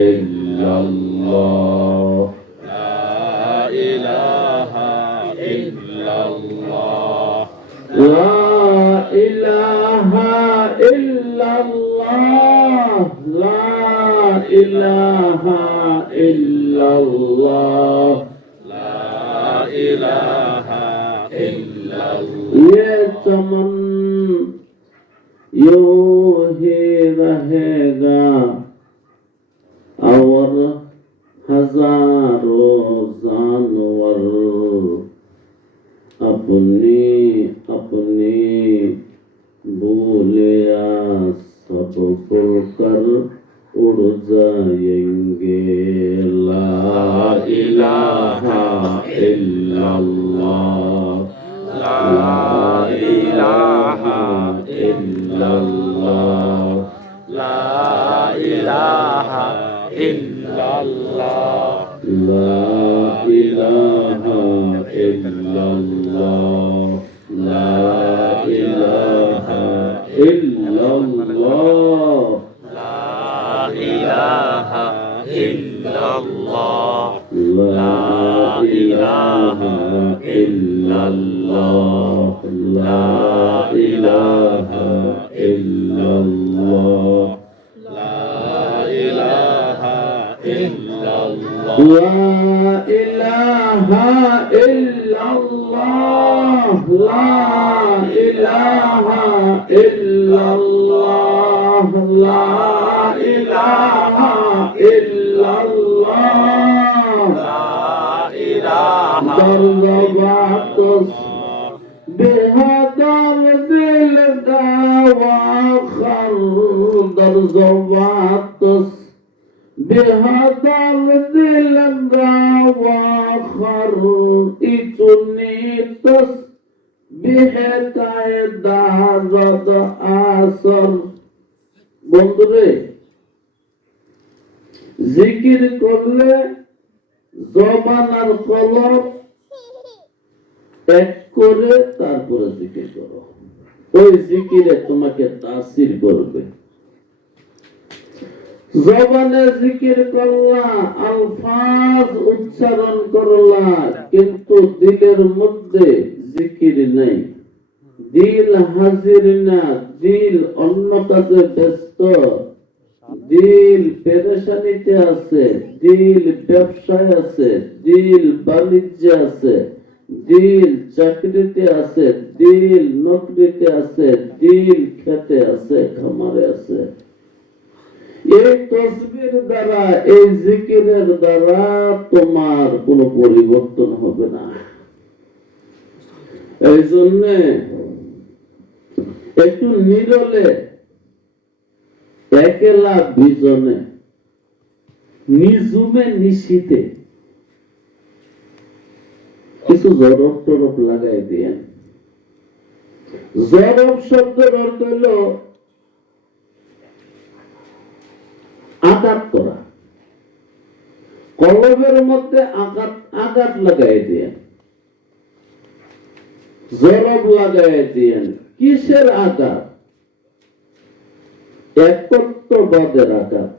illallah, la ilaha illallah, la ilaha illallah, la ilaha illallah, la ilaha illallah. ये चमन यूं ही रहेगा और हजारों जानवर अपनी अपनी बोलिया सबको कर उड़ जाएंगे। ला इलाहा इल्लल्लाह, ला इलाहा इल्लल्लाह, ला इलाहा illallah, la ilaha illallah, la ilaha illallah, la ilaha illallah, la ilaha illallah, la ilaha illallah, la ilaha illallah, la ilaha illallah, la ilaha illallah, la ilaha illallah, la ilaha illallah. بهدر دل دواخر در زواتس بهدر دل دواخر إتنيتس بحكاية دارد آسر বন্ধুরে জিকির করলে জবান আর কলব এক করে তারপরে জিকির করো, ওই জিকিরে তোমাকে তাসির করবে। জবানে জিকির করলা, আলফাজ উচ্চারণ করলা, কিন্তু দিলের মধ্যে জিকির নাই, দিল হাজির না, দিল অন্য কাজে ব্যস্ত, দিল পেরেশানিতে আছে, দিল ব্যবসায় আছে, দিল বাণিজ্যে আছে, দিল চাকরিতে আছে, দিল নকরিতে আছে, দিল খেতে আছে, খামারে আছে। এই তসবির দ্বারা, এই জিকিরের দ্বারা তোমার কোনো পরিবর্তন হবে না। এই জন্য একটু নীরলে, একলা বিজনে, নিজুমে নিশীতে কিছু জরব টরব লাগাই দিয়েন। জরব শব্দের অর্থ হল আঘাত করা, কলবের মধ্যে আঘাত আঘাত লাগাই দিয়েন, জরব লাগাই দিয়েন। কিসের আঘাত? একত্ববাদের আঘাত,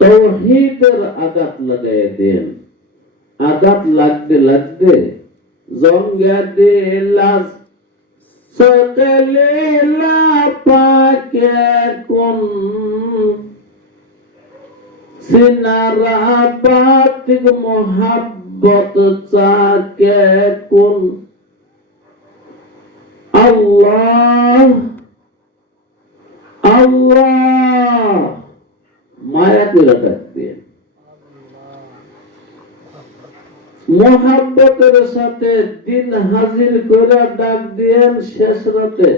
তাওহীদের আঘাত লাগাই দিয়েন। আঘাত লাগতে লাগতে জঙ্গা দিলাস সকলেলা পাকে কোন সিনারা বাতিক মোহাব্বত চাকে কোন আল্লাহ আল্লাহ মায়া করে থাকতেন। মোহাব্বতের সাথে দিন হাজির করে ডাক দিয়েন। শেষ রাতে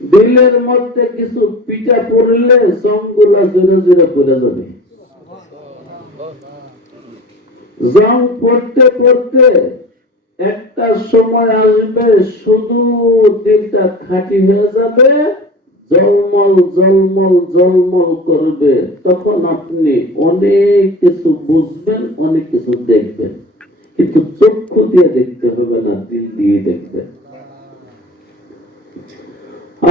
দিলের মধ্যে কিছু পিঠা পড়লে জংগুলা জোরে জোরে পড়ে যাবে। জং পড়তে পড়তে একটা সময় আসবে শুধু দিলটা খাঁটি হয়ে যাবে, জলমল জলমল জলমল করবে। তখন আপনি অনেক কিছু বুঝবেন, অনেক কিছু দেখবেন, কিন্তু চক্ষু দিয়ে দেখতে হবে না, দিল দিয়ে দেখবেন।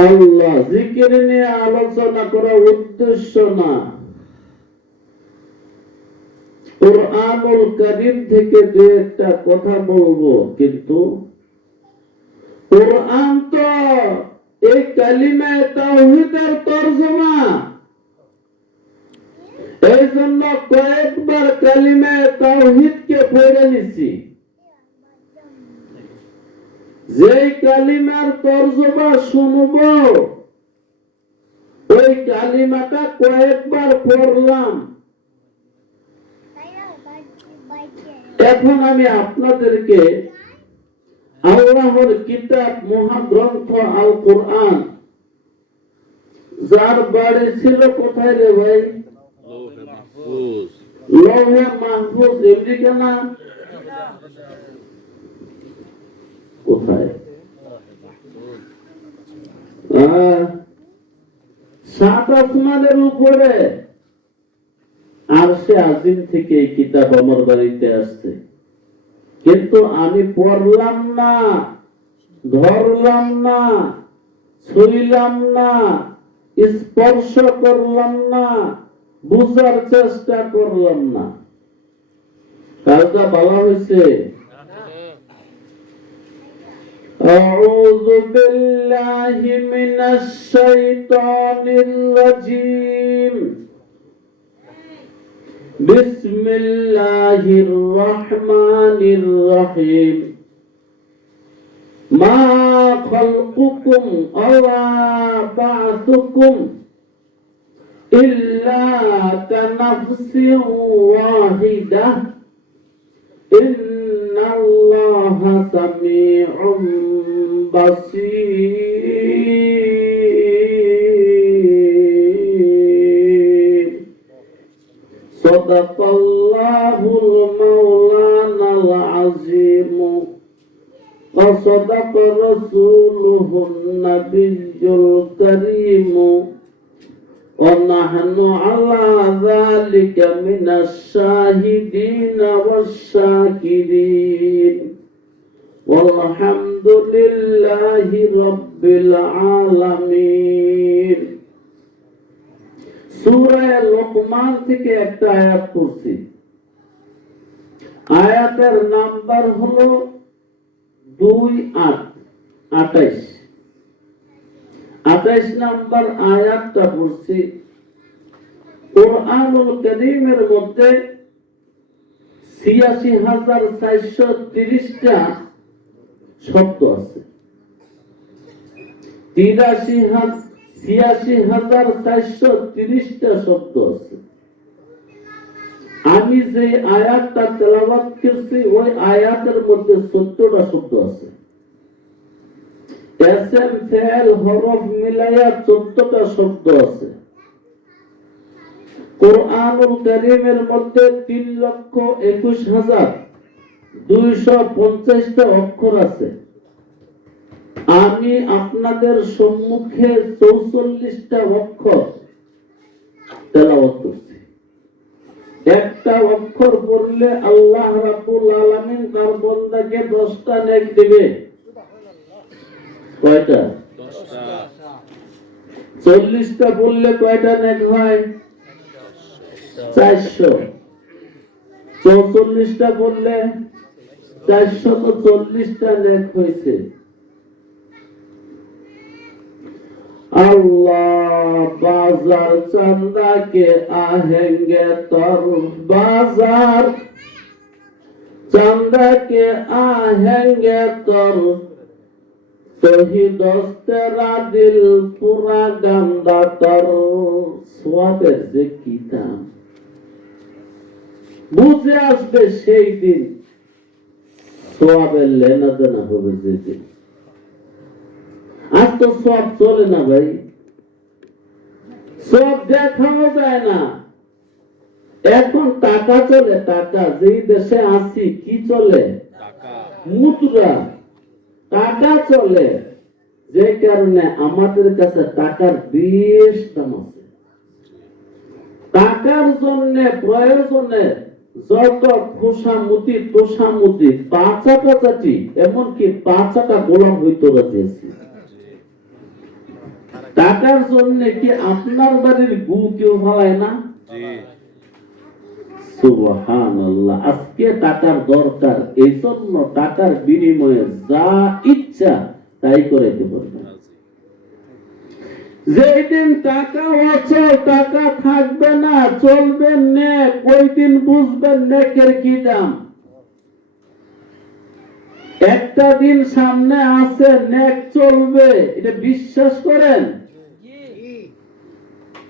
আল্লাহ জিকির নিয়ে আলোচনা করা উদ্দেশ্য না, কুরআনুল কারীম থেকে দুই একটা কথা বলবো, কিন্তু কুরআন তো এই কালিমায়ে তাওহীদের তরজমা। এই জন্য কয়েকবার কালিমায়ে তাওহীদকে পড়ে নিছি। যে কালিমার তরজমা শুনবো ওই কালিমাটা কয়েকবার পড়লাম। এখন আমি আপনাদেরকে আল্লাহর কিতাব মহাগ্রন্থ আল কোরআন, যার বাড়ি ছিল কোথায় রে ভাই? লৌহে মাহফুজ। আমেরিকা না? কোথায়? সাত আসমানের উপরে আরশে আজিম থেকে এই কিতাব আমার বাড়িতে আসছে, কিন্তু আমি পড়লাম না, ধরলাম না, ছুঁইলাম না, স্পর্শ করলাম না, বুঝার চেষ্টা করলাম না। কাজটা বলা হয়েছে أعوذ بالله من الشيطان الرجيم بسم الله الرحمن الرحيم ما خلقكم ولا بعثكم إلا كنفس واحدة إن الله سميع بصير صدق الله المولانا العظيم وصدق رسوله النبي الكريم ونحن على ذلك من الشاهدين والشاكرين والحمد لله رب العالمين। সূরা লোকমান থেকে একটা আয়াত পড়ছি। আয়াতের নাম্বার হলো 28 নাম্বার আয়াতটা পড়ছি। কুরআনুল কারীমের মধ্যে ৮৬,৪৩০টা শব্দ আছে। ৮৬,৪৩০টা শব্দ আছে। আমি যে আয়াতটা তেলাওয়াত করছি ওই আয়াতের মধ্যে ১৪টা শব্দ আছে। এসএম ফেল হরফ মিলাইয়া ১৪টা শব্দ আছে। কুরআনুল কারীমের মধ্যে ৩,২১,২৫০টা অক্ষর আছে। আমি আপনাদের সম্মুখে ৪৪টা অক্ষর তেলাওয়াত করছি। একটা অক্ষর পড়লে আল্লাহ রাব্বুল আলামিন তার বান্দাকে 10টা নেক দিবে। কয়টা? 10টা। 40টা বললে কয়টা নেক হয়? 400। 44টা বললে 440টা নেক হয়েছে। আল্লাহ বাজার চান্দাকে আহেঙ্গে তর বাজার চান্দাকে আহেঙ্গে তর তহিদস্তেরা দিল পুরা গান্দা তর। সওয়াবের যে কি দাম বুঝে আসবে সেই দিন, সওয়াবের লেনা দেনা হবে যেদিন। আজ তো সব চলে না ভাই, সব দেখানো যায় না। এখন টাকা চলে, টাকা। যেই দেশে আছি কি চলে? মুদ্রা। টাকা চলে, যে কারণে আমাদের কাছে টাকার বেশ দাম আছে। টাকার জন্য প্রয়োজনে যত খোসামুতি তোষামুতি পাচাটাচাটি, এমনকি পাচাটা গোলাম হইতে রাজি আছে। টাকার জন্য কি আপনার বাড়ির গু কেউ ভালায় না? সুবহানাল্লাহ। আজকে টাকার দরকার, এই জন্য টাকার বিনিময়ে যা ইচ্ছা তাই করে দিতে পারবেন। যেদিন টাকা অচল, টাকা থাকবে না, চলবে নেক, ওই দিন বুঝবেন নেকের কি দাম। একটা দিন সামনে আছে নেক চলবে, এটা বিশ্বাস করেন?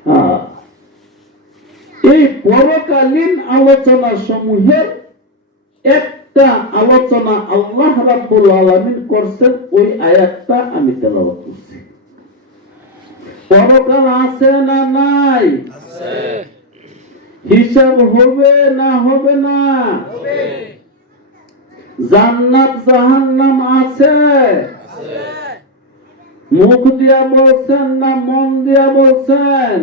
হ্যাঁ। এই পরকালীন আলোচনা সমূহের একটা আলোচনা আল্লাহ রাব্বুল আলামিন করছেন, ওই আয়াতটা আমি তেলাওয়াত করছি। পরকাল আছে না নাই? আছে। হিসাব হবে না হবে না? হবে। জান্নাত জাহান্নাম আছে? আছে। মুখ দিয়া বলছেন না মন দিয়া বলছেন?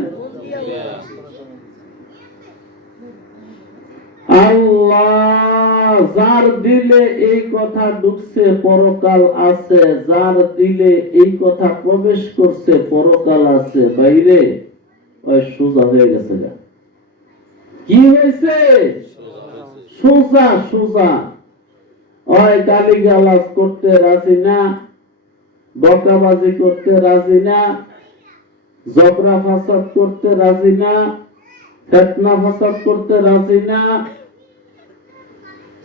আল্লাহ যার দিলে এই কথা ঢুকছে পরকাল আছে, যার দিলে এই কথা প্রবেশ করছে পরকাল আছে, বাইরে ওই সোজা হয়ে গেছে। কি হয়েছে? সোজা সোজা। ওই গালিগালাজ করতে রাজি না, বকাবাজি করতে রাজি না, ঝগড়া ফাসাদ করতে রাজি না, ফিতনা ফাসাদ করতে রাজি না।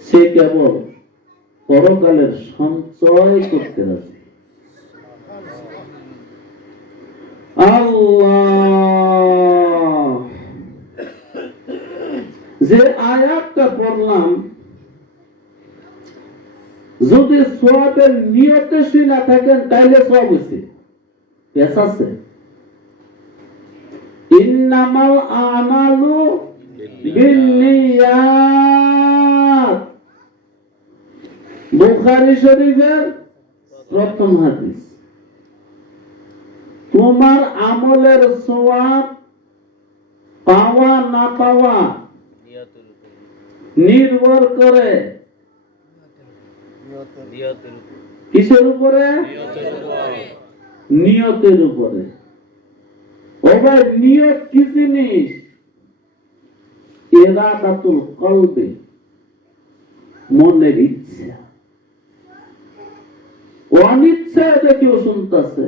সে কেবল পরকালের সঞ্চয় করতে রাজি। আল্লাহ যে আয়াতটা পড়লাম, যদি সওয়াবের নিয়তে শুনে থাকেন তাইলে সওয়াব হইছে। পেশ আছে ইন্নামাল আমালু বিন্নিয়াত, বুখারী শরীফের প্রথম হাদিস। তোমার আমলের সওয়াব পাওয়া না পাওয়া নির্ভর করে কিসের উপরে? নিয়তের উপরে। ওবার নিয়ত কি জিনিস? ইরাদাতুল কলবে, মনের ইচ্ছা। অনিচ্ছা এটা কেউ শুনতেছে?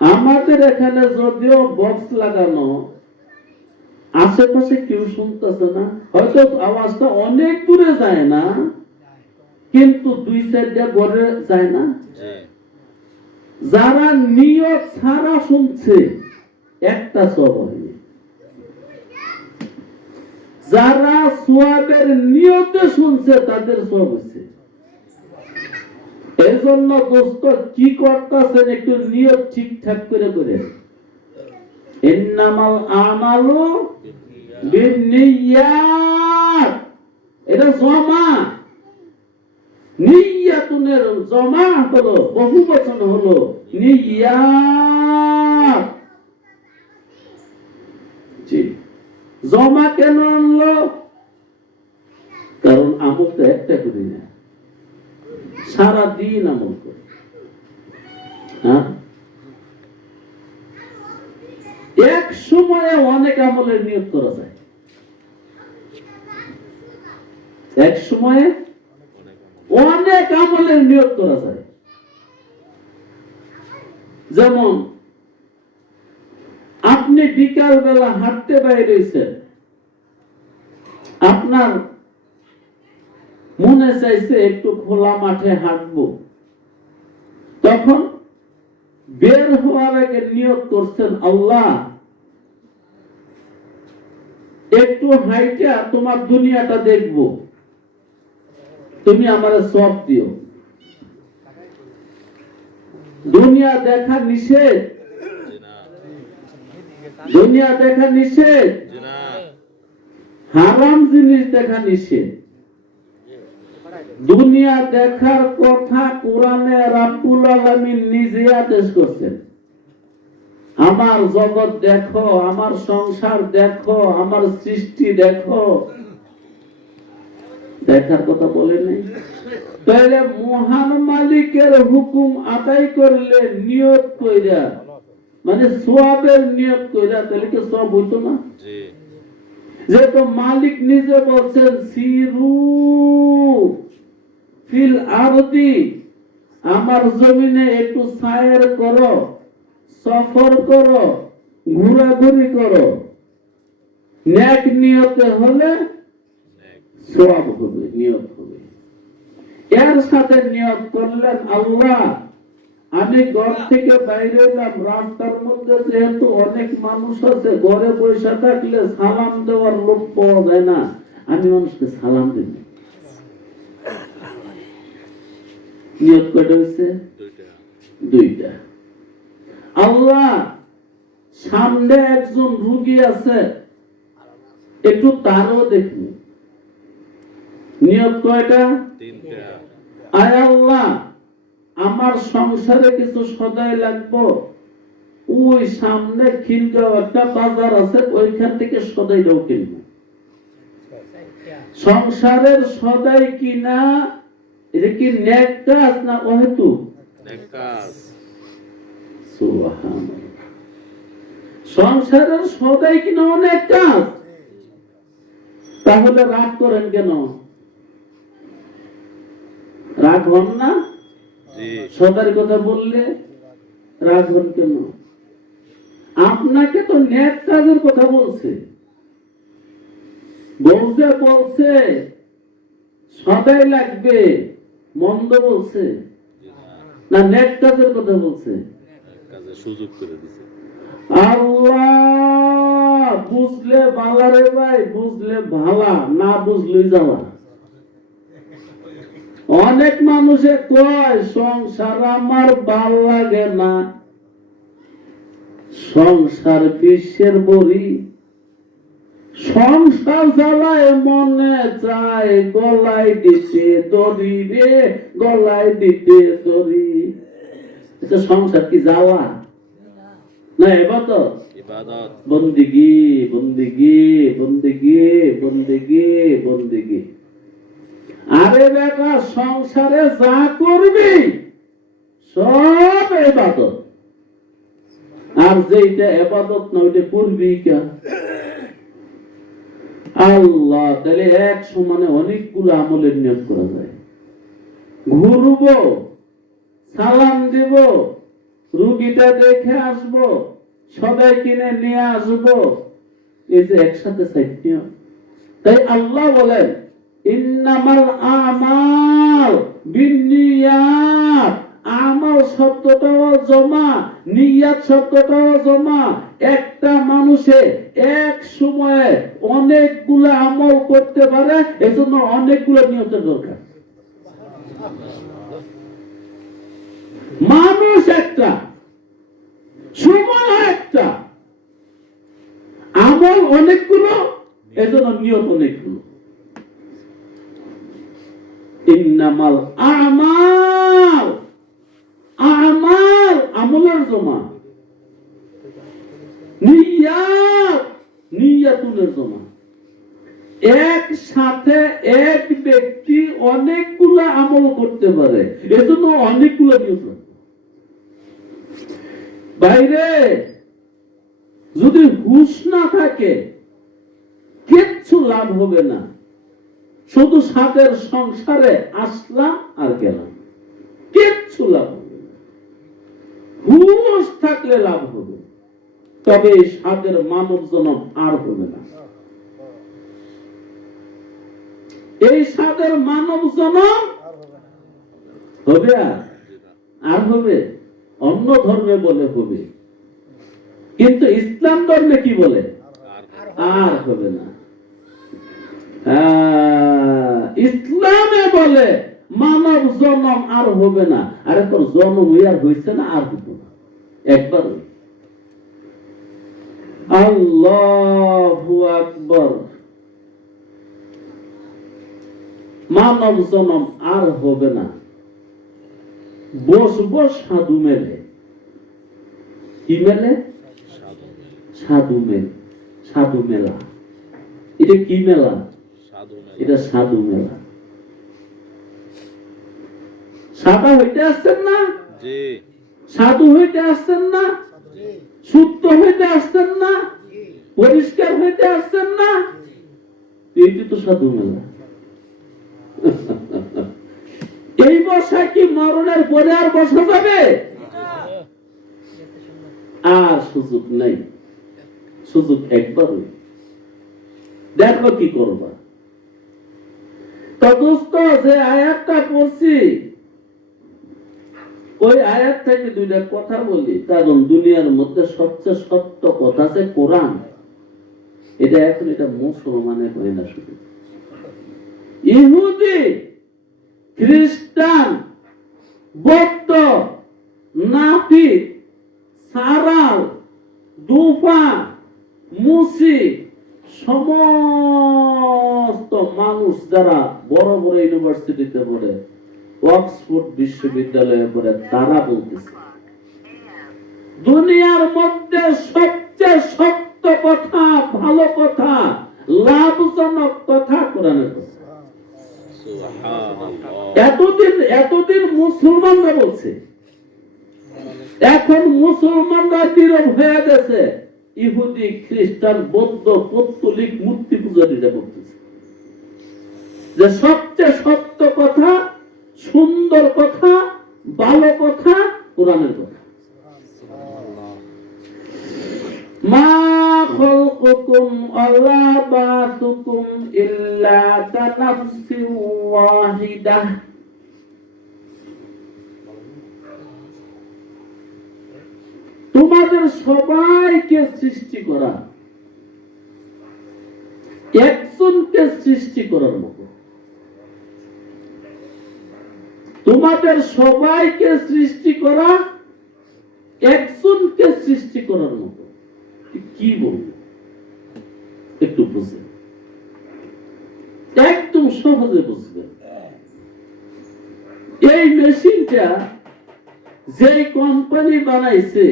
আমাদের এখানে যদিও বক্স লাগানো, আশেপাশে কেউ শুনতেছে না, হয়তো আওয়াজটা অনেক দূরে যায় না, কিন্তু দুই সাইডে ঘরে যায় না। যারা নিয়ত ছাড়া শুনছে একটা সওয়াব হয়নি, যারা সওয়াবের নিয়তে শুনছে তাদের সওয়াব হয়েছে। এই জন্য দোস্ত কি করতেছেন, একটু নিয়ত ঠিকঠাক করে করে। ইন্নামাল আমালু বিন্নিয়াত, এটা জমা। নিয়াতুনের জমা হলো, বহু বচন হলো নিয়াত। জি, জমা কেন আনলো? কারণ আমল তো একটা করি না, সারা দিন আমল করে। এক সময়ে অনেক আমলের নিয়ত করা যায়, এক সময়ে অনেক আমলের নিয়ত করা যায়। যেমন আপনি বিকাল বেলা হাঁটতে বাইরেছেন, আপনার মনে চাইছে একটু খোলা মাঠে হাঁটবো, তখন বের হওয়ার আগে নিয়ত করছেন, আল্লাহ একটু হাইটা তোমার দুনিয়াটা দেখবো, তুমি আমারে সওয়াব দিও। দুনিয়া দেখা নিষেধ, দুনিয়া দেখা নিষেধ, হারাম জিনিস দেখা নিষেধ। দুনিয়া দেখার কথা কোরআনে রাব্বুল আলামিন নিজে আদেশ করছেন। আমার জগৎ দেখো, আমার সংসার দেখো, আমার সৃষ্টি দেখো। দেখার কথা বলে নাই? তাহলে মহান মালিকের হুকুম আদায় করলে নিয়ত কইরা মানে সওয়াবের নিয়ত কইরা, তাহলে কি সওয়াব হইতো না? জি যেহেতু মালিক নিজে বলছেন সিরু ফিল আরদি, আমার জমিনে একটু সায়ের করো, সফর করো, ঘোরাঘুরি করো, নেক নিয়তে হলে সওয়াব হবে, নিয়ত হবে। এর সাথে নিয়ত করলেন আল্লাহ, আমি ঘর থেকে বাইরে এলাম, রাস্তার মধ্যে যেহেতু অনেক মানুষ আছে, ঘরে বসে থাকলে সালাম দেওয়ার লোক পাওয়া যায় না, আমি মানুষকে সালাম দেব। নিয়ত কয়টা হয়েছে? দুইটা। আল্লাহ, সামনে একজন রোগী আছে, একটু তারও দেখুন। নিয়ত কয়টা? তিনটা। আয় আল্লাহ, আমার সংসারে কিছু সদাই লাগবো, ওই সামনে খিলগাঁও একটা বাজার আছে, ওইখান থেকে সদাইটাও কিনবো। সংসারের সদাই কিনা এটা কি নেক কাজ না অহেতুক? নেক কাজ। সুবহানাল্লাহ। সংসারের সদাই কিনা অনেক কাজ, তাহলে রাগ করেন কেন? রাগ হন না? সদার কথা বললে রাগ হন কেন? আপনাকে তো নেক কাজের কথা বলছে, বলছে সদাই লাগবে, মন্দ বলছে না, নেক কাজের কথা বলছে? কাজে সুযোগ করে দিয়েছে। আল্লাহ, বুঝলে ভালা রে ভাই, বুঝলে ভালা, না বুঝলেই যাওয়া। অনেক মানুষে কয় সংসার আমার ভাল লাগে না, সংসার বিশ্বের বড়ি, সংসার জ্বালায় মনে চায় গলায় দিতে দড়ি রে, গলায় দিতে দড়ি। এটা সংসার কি জ্বালা না ইবাদত? ইবাদত। বন্দেগী বন্দেগী বন্দেগী বন্দেগী বন্দেগী। আরে বেটা, সংসারে যা করবি সব ইবাদত, আর যেটা ইবাদত না ওইটা করবি কেন? আল্লাহ, তাহলে এক সমানে অনেকগুলো আমলের নিয়ত করা যায়। ঘুরবো, সালাম দিব, রুগীটা দেখে আসবো, সবাই কিনে নিয়ে আসবো, এই যে একসাথে সাইড। তাই আল্লাহ বলেন ইন্নামাল আমাল বিন্নিয়াত, আমাল শব্দটাও জমা, নিয়াত শব্দটাও জমা। একটা মানুষে এক সময়ে অনেকগুলো আমল করতে পারে, এজন্য অনেকগুলো নিয়তের দরকার। মানুষ একটা, সময় একটা, আমল অনেকগুলো, এজন্য নিয়ত অনেকগুলো। ইন্নামাল আমাল, আমাল আমলের জমা, নিয়াত নিয়াতুলের জমা। একসাথে এক ব্যক্তি অনেকগুলো আমল করতে পারে, এজন্য অনেকগুলো নিয়ত। বাইরে যদি হুঁশ না থাকে কিচ্ছু লাভ হবে না, শুধু সাদের সংসারে আসলাম আর গেলাম, কিচ্ছু লাভ হবে না। হুঁশ থাকলে লাভ হবে, তবে এই সাদের মানব জনম আর হবে না। এই সাদের মানব জনম হবে আর হবে অন্য ধর্মে বলে হবে, কিন্তু ইসলাম ধর্মে কি বলে? আর হবে না। ইসলামে বলে মানব জন্ম আর হবে না। আরে তোর জন্ম আর হয়েছে না, আর হতো না, একবার। আল্লাহু আকবার। মানব জন্ম আর হবে না। বসবো সাধু মেলে। কি মেলে? সাধু মেলে, সাধু মেলা। এটা কি মেলা? এটা সাধু মেলা। সাধু হইতে আসছেন না? সাধু হইতে আসছেন না? শুদ্ধ হইতে আসছেন না, পরিষ্কার হইতে আসছেন না, এইটি তো সাধু মেলা। এই বসা কি মরণের পরে আর বসা যাবে? আর সুযোগ নাই, সুযোগ একবারই। দেখো কি করবা। তো দোস্ত, যে আয়াতটা পড়ছি, ওই আয়াত থেকে দুইটা কথা বলি, কারণ দুনিয়ার মধ্যে সবচেয়ে সত্য কথা আছে কোরআন। এটা এখন এটা মুসলমানের হয় না, শুধু ইহুদি, খ্রিস্টান, বৌদ্ধ, নাফিক, সারাল, দুফা, মুসি, সমস্ত মানুষ যারা বড় বড় ইউনিভার্সিটিতে পড়ে, অক্সফোর্ড বিশ্ববিদ্যালয়ে পড়ে, তারা বলতেছে দুনিয়ার মধ্যে সবচেয়ে সত্য কথা, ভালো কথা, লাভজনক কথা কোরআনের কথা। এতদিন মুসলমানরা বলছে, এখন মুসলমানরা নীরব হয়ে গেছে। ইহুদি, খ্রিস্টান, বৌদ্ধ, পৌত্তলিক, মূর্তি পূজারীরা বলতেছে যে সবচেয়ে সত্য কথা, সুন্দর কথা, ভালো কথা কোরআনের কথা। মা খালকুকুম ওয়ালা বাসুকুম ইল্লা কানাফসিন ওয়াহিদাহ। তোমাদের সবাইকে সৃষ্টি করা একজনকে সৃষ্টি করার মতো। তোমাদের সবাইকে সৃষ্টি করা একজনকে সৃষ্টি করার মতো। কি বলবো, একটু বুঝে, একদম সহজে বুঝবেন। এই মেশিনটা যে কোম্পানি বানাইছে,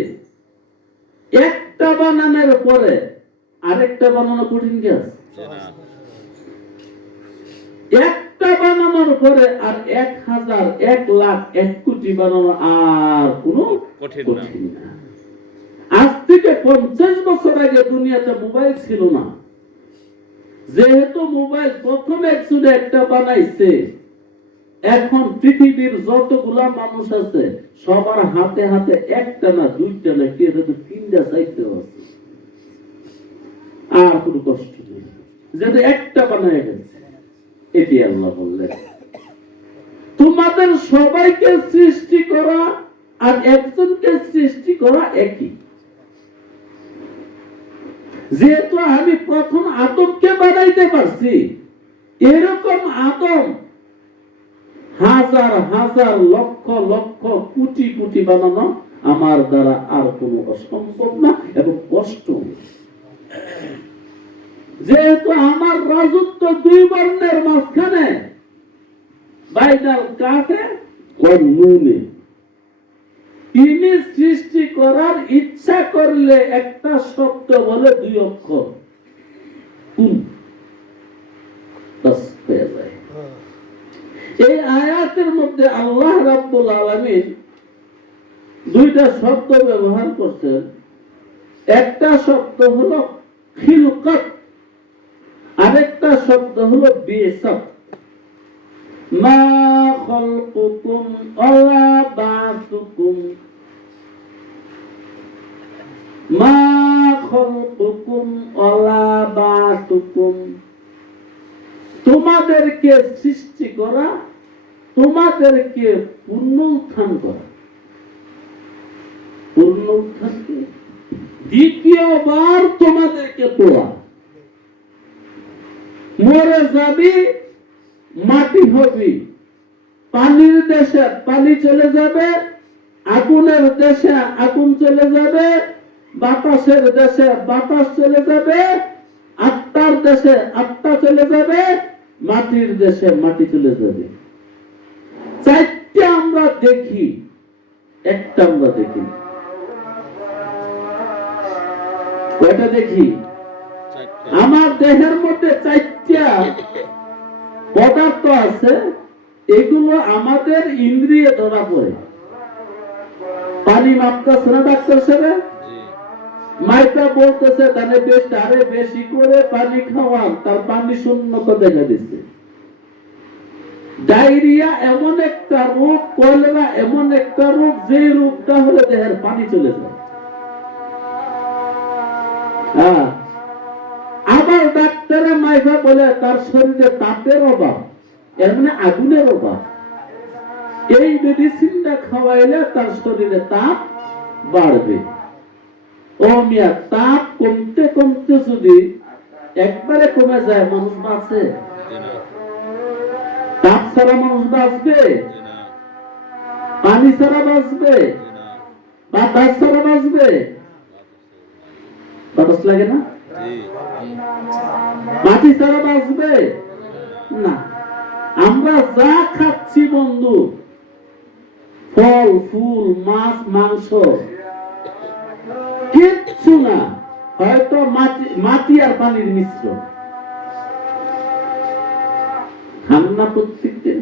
একটা বানানোর পরে আরেকটা বানানো কঠিন কি আছে? একটা বানানোর পরে আর 1000, 1 লাখ, 1 কোটি বানানো আর কোনো কঠিন না। আজ থেকে 50 বছর আগে দুনিয়াতে মোবাইল ছিল না। যেহেতু মোবাইল প্রথম একজনে একটা বানাইছে, এখন পৃথিবীর যতগুলা মানুষ আছে সবার হাতে হাতে একটা না, দুইটা না, কি 3টা 4টা আছে। আর কোনো কষ্ট নেই, যেটা একটা বানায় গেছে। এটি আল্লাহ বললেন তোমাদের সবাইকে সৃষ্টি করা আর একজনকে সৃষ্টি করা একই। যেহেতু আমি প্রথম আদমকে বানাইতে পারছি, এরকম আদম হাজার হাজার, লক্ষ লক্ষ, কোটি কোটি বানানো আমার দ্বারা আর কোনো অসম্ভব না এবং কষ্ট। যেহেতু আমার রাজত্ব 2 বর্ণের মাঝখানে, বাইনাল কাফে ওয়ান নুনে, তিনি সৃষ্টি করার ইচ্ছা করলে একটা শব্দ বলে 2 অক্ষর, কুন, বাস হয়ে যায়। এই আয়াতের মধ্যে আল্লাহ রাব্বুল আলামিন 2টা শব্দ ব্যবহার করছেন। একটা শব্দ হলো খিলকাত, আরেকটা শব্দ হলো বিসাত। মা খালকুকুম ওয়ালা বাসুকুম, মা খালকুকুম ওয়ালা বাসুকুম, তোমাদেরকে সৃষ্টি করা, তোমাদেরকে পুনরুত্থান করা। পুনরুত্থান কি? দ্বিতীয়বার তোমাদেরকে তোলা। মরে যাবি, মাটি হবি, পানির দেশে পানি চলে যাবে, আগুনের দেশে আগুন চলে যাবে, বাতাসের দেশে বাতাস চলে যাবে, আত্মার দেশে আত্মা চলে যাবে, মাটির দেশে মাটি চলে যাবে। 4টা আমরা দেখি, একটা আমরা দেখি। কয়টা দেখি? আমার দেহের মধ্যে 4টা পদার্থ আছে, এগুলো আমাদের ইন্দ্রিয়ে ধরা পড়ে। পানি মাপতেছে না ডাক্তার সাহেব? মাইটা বলতেছে তাহলে বেশ আরে বেশি করে পানি খাওয়ান, তার পানি শূন্যতা দেখা দিচ্ছে। ডায়রিয়া এমন একটা রোগ, কলেরা এমন একটা রোগ, যে রোগটা হলে দেহের পানি চলে যায়। আবার ডাক্তারে মাইফা বলে তার শরীরে তাপের অভাব, এর মানে আগুনের অভাব। এই মেডিসিনটা খাওয়াইলে তার শরীরে তাপ বাড়বে। ও মিয়া, তাপ কমতে কমতে যদি একবারে কমে যায়, মানুষ বাঁচে? জি না, তাপ ছাড়া মানুষ বাঁচবে? জি না, পানি ছাড়া বাঁচবে? জি না, বাতাস ছাড়া বাঁচবে? বাতাস লাগে না? জি, মাটি ছাড়া বাঁচবে না। আমরা যা খাচ্ছি বন্ধু, ফল ফুল মাছ মাংস, কিচ্ছু না, হয়তো মাটি আর পানির মিশ্রণ। খান না প্রত্যেককে?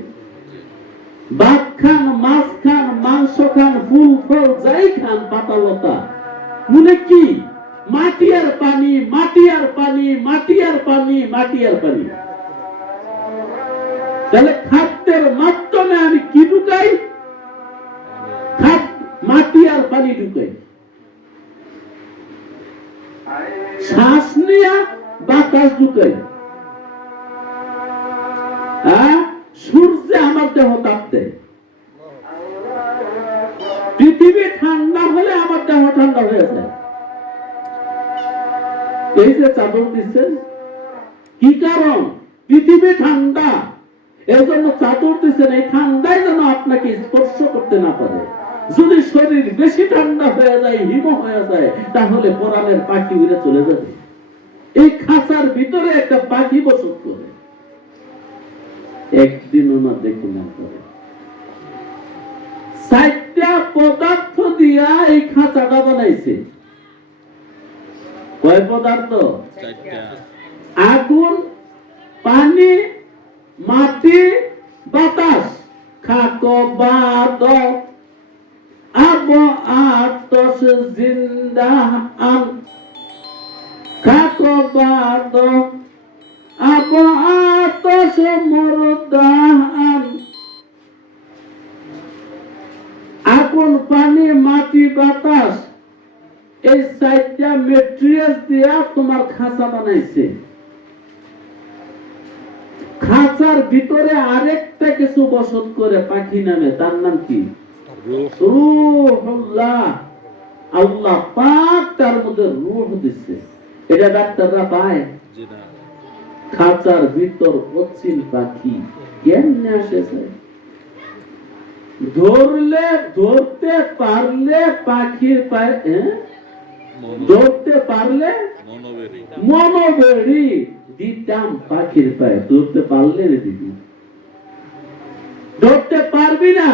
ভাত খান, মাছ খান, মাংস খান, ফুল ফল যাই খান, পাতা লতা, মনে কি মাটি আর পানি, মাটি আর পানি, মাটি আর পানি, মাটি আর পানি। তাহলে খাদ্যের মাধ্যমে আমি কি ঢুকাই? মাটি আর পানি ঢুকাই। শ্বাস নিয়ে বাতাস ঢুকাই। সূর্যে আমার দেহ তাপ দেয়। পৃথিবী ঠান্ডা হলে আমার দেহ ঠান্ডা হয়ে যায়। এই যে চাদর দিচ্ছেন, কি কারণ? পৃথিবী ঠান্ডা, এর জন্য চাদর দিচ্ছেন, এই ঠান্ডায় যেন আপনাকে স্পর্শ করতে না পারে। যদি শরীর বেশি ঠান্ডা হয়ে যায়, হিম হয়ে যায়, তাহলে পরাণের পাখি উড়ে চলে যাবে। এই খাঁচার ভিতরে একটা পাখি বসত করে, একদিনও না দেখি না করে। 4টা পদার্থ দিয়া এই খাঁচাটা বানাইছে। কয় পদার্থ? 4টা। আগুন, পানি, মাটি, বাতাস। খাক বাদ আব আতস জিন্দা আন। খাক বাদ আব আতস মুরদা আন। আগুন, পানি, মাটি, বাতাস, এই 4টা ম্যাটেরিয়াল দিয়া তোমার খাঁচা বানাইছে। খাঁচার ভিতরে আরেকটা কিছু বসত করে, পাখি নামে, তার নাম কি? রূহুল্লাহ। আল্লাহ পাক তার মধ্যে রূহ দিচ্ছে। এটা ডাক্তাররা পায়? জি না। খাঁচার ভিতর অচিন পাখি কেমনে আসেছে? ধরতে পারলে পাখির পায়ে, ধরতে পারলে মনোবেড়ি দিতাম পাখির পায়ে। ধরতে পারলে রে দিদি, ধরতে পারবি না।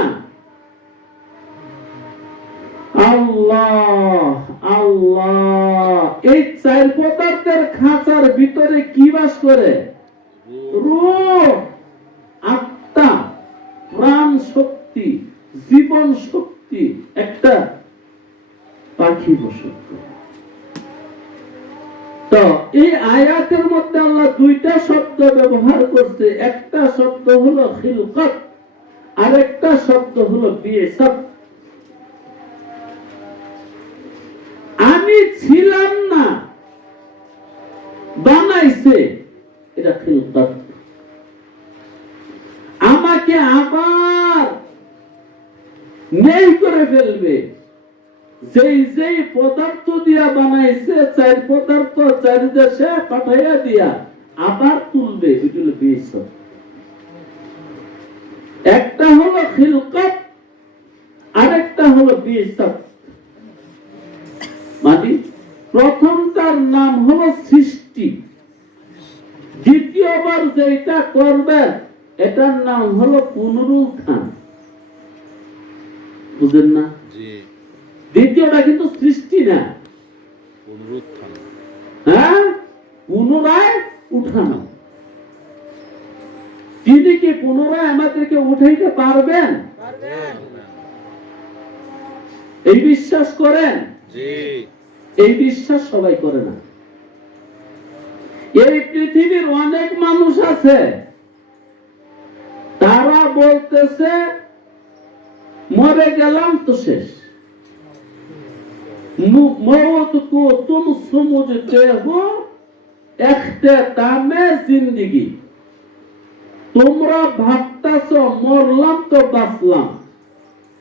আল্লাহ আল্লাহ। এই 4 পদার্থের খাঁচার ভিতরে কি বাস করে? রূহ, আত্মা, প্রাণ শক্তি, জীবন শক্তি, একটা পাখি বসত করে। তো এই আয়াতের মধ্যে আল্লাহ 2টা শব্দ ব্যবহার করছে। একটা শব্দ হলো খিলকত, আর একটা শব্দ হলো বিসাত। আমি ছিলাম না, বানাইছে, এটা খিলকত। আমাকে আবার নেই করে ফেলবে। যেই পদার্থ দিয়া বানাইছে, 4 পদার্থ 4 দেশে পাঠাইয়া দিয়া আবার তুলবে। এগুলো বিসাত। একটা হলো খিলকত, আরেকটা হলো বিসাত। মানে প্রথমটার নাম হলো সৃষ্টি, দ্বিতীয়বার যেটা করবে এটার নাম হলো পুনরুত্থান। বুঝেন না? দ্বিতীয়টা কিন্তু সৃষ্টি না, পুনরুত্থান। হ্যাঁ, পুনরায় উঠানো। তিনি কি পুনরায় আমাদেরকে উঠাইতে পারবেন? এই বিশ্বাস করেন? এই বিশ্বাস সবাই করে না। এই পৃথিবীর অনেক মানুষ আছে, তারা বলতেছে মরে গেলাম তো শেষ। মৌত কো তুম সমঝতে হো ইখতিতামে জিন্দেগি। তোমরা ভাবতেছ মরলাম তো বাঁচলাম,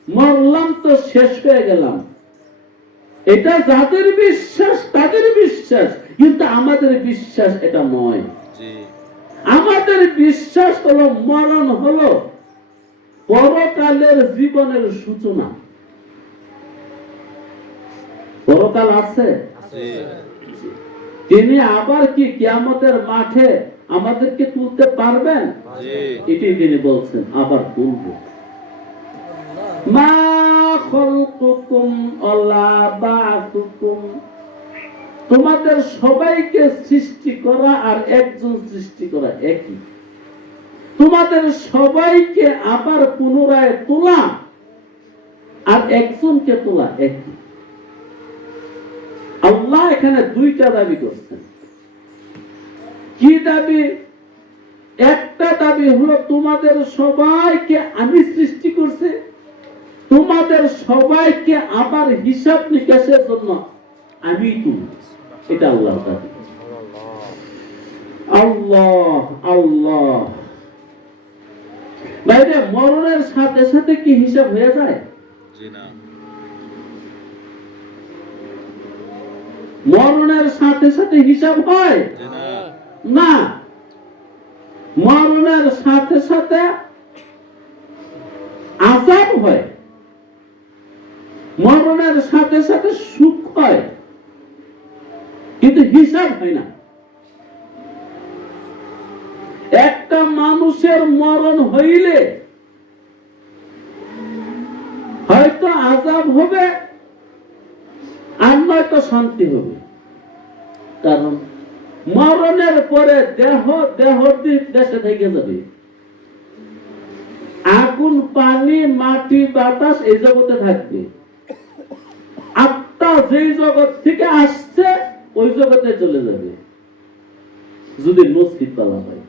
মরলাম তো শেষ হয়ে গেলাম। এটা যাদের বিশ্বাস তাদের বিশ্বাস, কিন্তু আমাদের বিশ্বাস এটা নয়। আমাদের বিশ্বাস হলো মরণ হলো পরকালের জীবনের সূচনা। পরকাল আছে, তিনি আবার কি কিয়ামতের মাঠে আমাদেরকে তুলতে পারবেন? এটাই তিনি বলছেন, আবার তুলব। মা খালকুকুম ওয়ালা বা'তুকুম, তোমাদের সবাইকে সৃষ্টি করা আর একজন সৃষ্টি করা একই। তোমাদের সবাইকে আবার পুনরায় তোলা আর একজনকে তোলা একই। আল্লাহ এখানে দুইটা দাবি করছেন। কি দাবি? একটা দাবি হলো তোমাদের সবাইকে আমি সৃষ্টি করছি, তোমাদের সবাইকে আবার হিসাব নিকাশের জন্য আমি তুলব। এটা আল্লাহর দাবি। আল্লাহ আল্লাহ। বাইরে মরণের সাথে সাথে কি হিসাব হয়ে যায়? মরণের সাথে সাথে হিসাব হয় না। মরণের সাথে সাথে আযাব হয়, মরণের সাথে সাথে সুখ হয়, কিন্তু হিসাব হয় না। একটা মানুষের মরণ হইলে হয়তো আযাব হবে আর নয়তো শান্তি হবে। কারণ মরণের পরে দেহ দেশে থেকে যাবে। আগুন, পানি, মাটি, বাতাস এই জগতে থাকবে। আত্মা যেই জগৎ থেকে আসছে ওই জগতে চলে যাবে, যদি নসিব পালা হয়।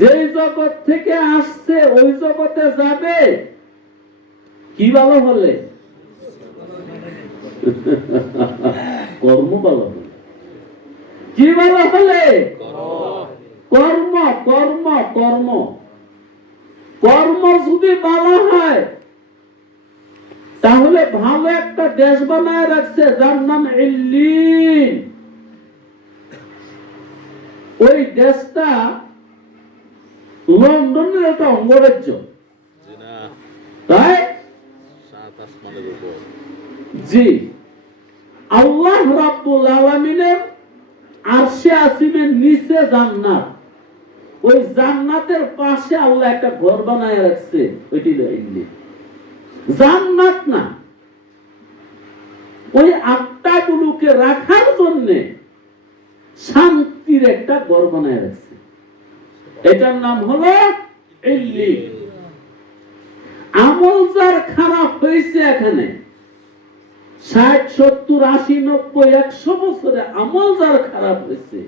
যেই জগৎ থেকে আসছে ওই জগতে যাবে কি ভালো হলে? কর্ম ভালো হলে। কি ভালো হলে? কর্ম কর্ম কর্ম কর্ম যদি ভালো হয় তাহলে ভালো একটা দেশ বানায় রাখছে যার নাম ইল্লিন। ওই দেশটা লন্ডনের একটা অঙ্গরাজ্য, তাই জি। আল্লাহ রাব্বুল আলামিনের আরশে আসিমের নিচে জান্নাত, ওই জান্নাতের পাশে আল্লাহ একটা ঘর বানায় রাখছে, ওইটি ইল্লিন। জান্নাত না, ওই আত্মাগুলোকে রাখার জন্য শান্তির একটা ঘর বানায় রাখছে, এটার নাম হলো ইল্লিন। আমল যার খারাপ হয়েছে এখানে 60, 70, 80, 90, 100 বছরে আমল যার খারাপ হয়েছে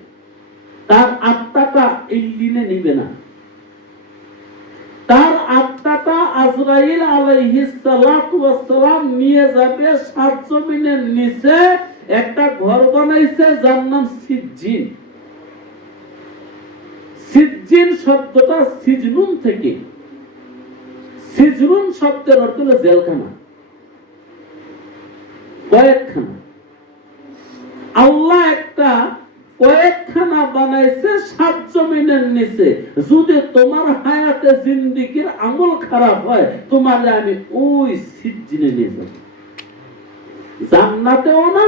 তার আত্মাটা ইল্লিনে নিবে না। তার আত্মাটা আজরাইল আলাইহিস সালাতু ওয়াস সালাম নিয়ে যাবে 7 জমিনের নিচে একটা ঘর বানাইছে যার নাম সিজ্জিন। সিজ্জিন শব্দটা সিজনুন থেকে, সিজনুন শব্দের অর্থ হলো জেলখানা, কয়েকখানা। আল্লাহ একটা কয়েকখানা বানাইছে 7 জমিনের নিচে। যদি তোমার হায়াতে জিন্দেগির আমল খারাপ হয় তোমারে আমি ওই সিজ্জিনে নিয়ে যাব। জান্নাতেও না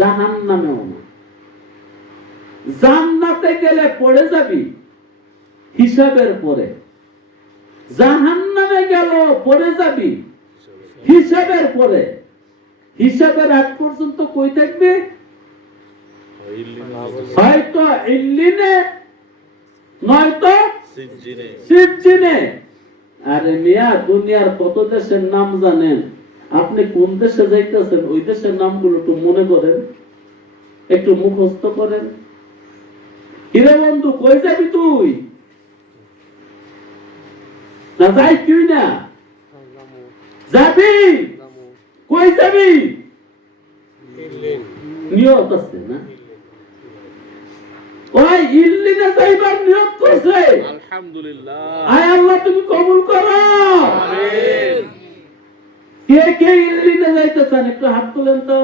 জাহান্নামেও না। জান্নাতে গেলে পড়ে যাবি হিসাবের পরে, জাহান্নামে গেল পড়ে যাবি হিসাবের পরে। হিসাবের আগ পর্যন্ত কই থাকবে? হয়তো ইল্লিনে নয়তো সিজ্জিনে। আরে মিয়া, দুনিয়ার কত দেশের নাম জানেন? আপনি কোন দেশে যাইতেছেন ওই দেশের নামগুলো একটু মনে করেন, একটু মুখস্থ করেন। কিরে বন্ধু, কই যাবি তুই? না যাই তুই না যাবি? কই যাবি? নিয়ত আছে না? ওই ইল্লিনে যাইবার নিয়ত করছে। আলহামদুলিল্লাহ। আয় আল্লাহ তুমি কবুল করো। আমিন। কে কে ইল্লিনে যাইতে চান একটু হাত তুলেন তো।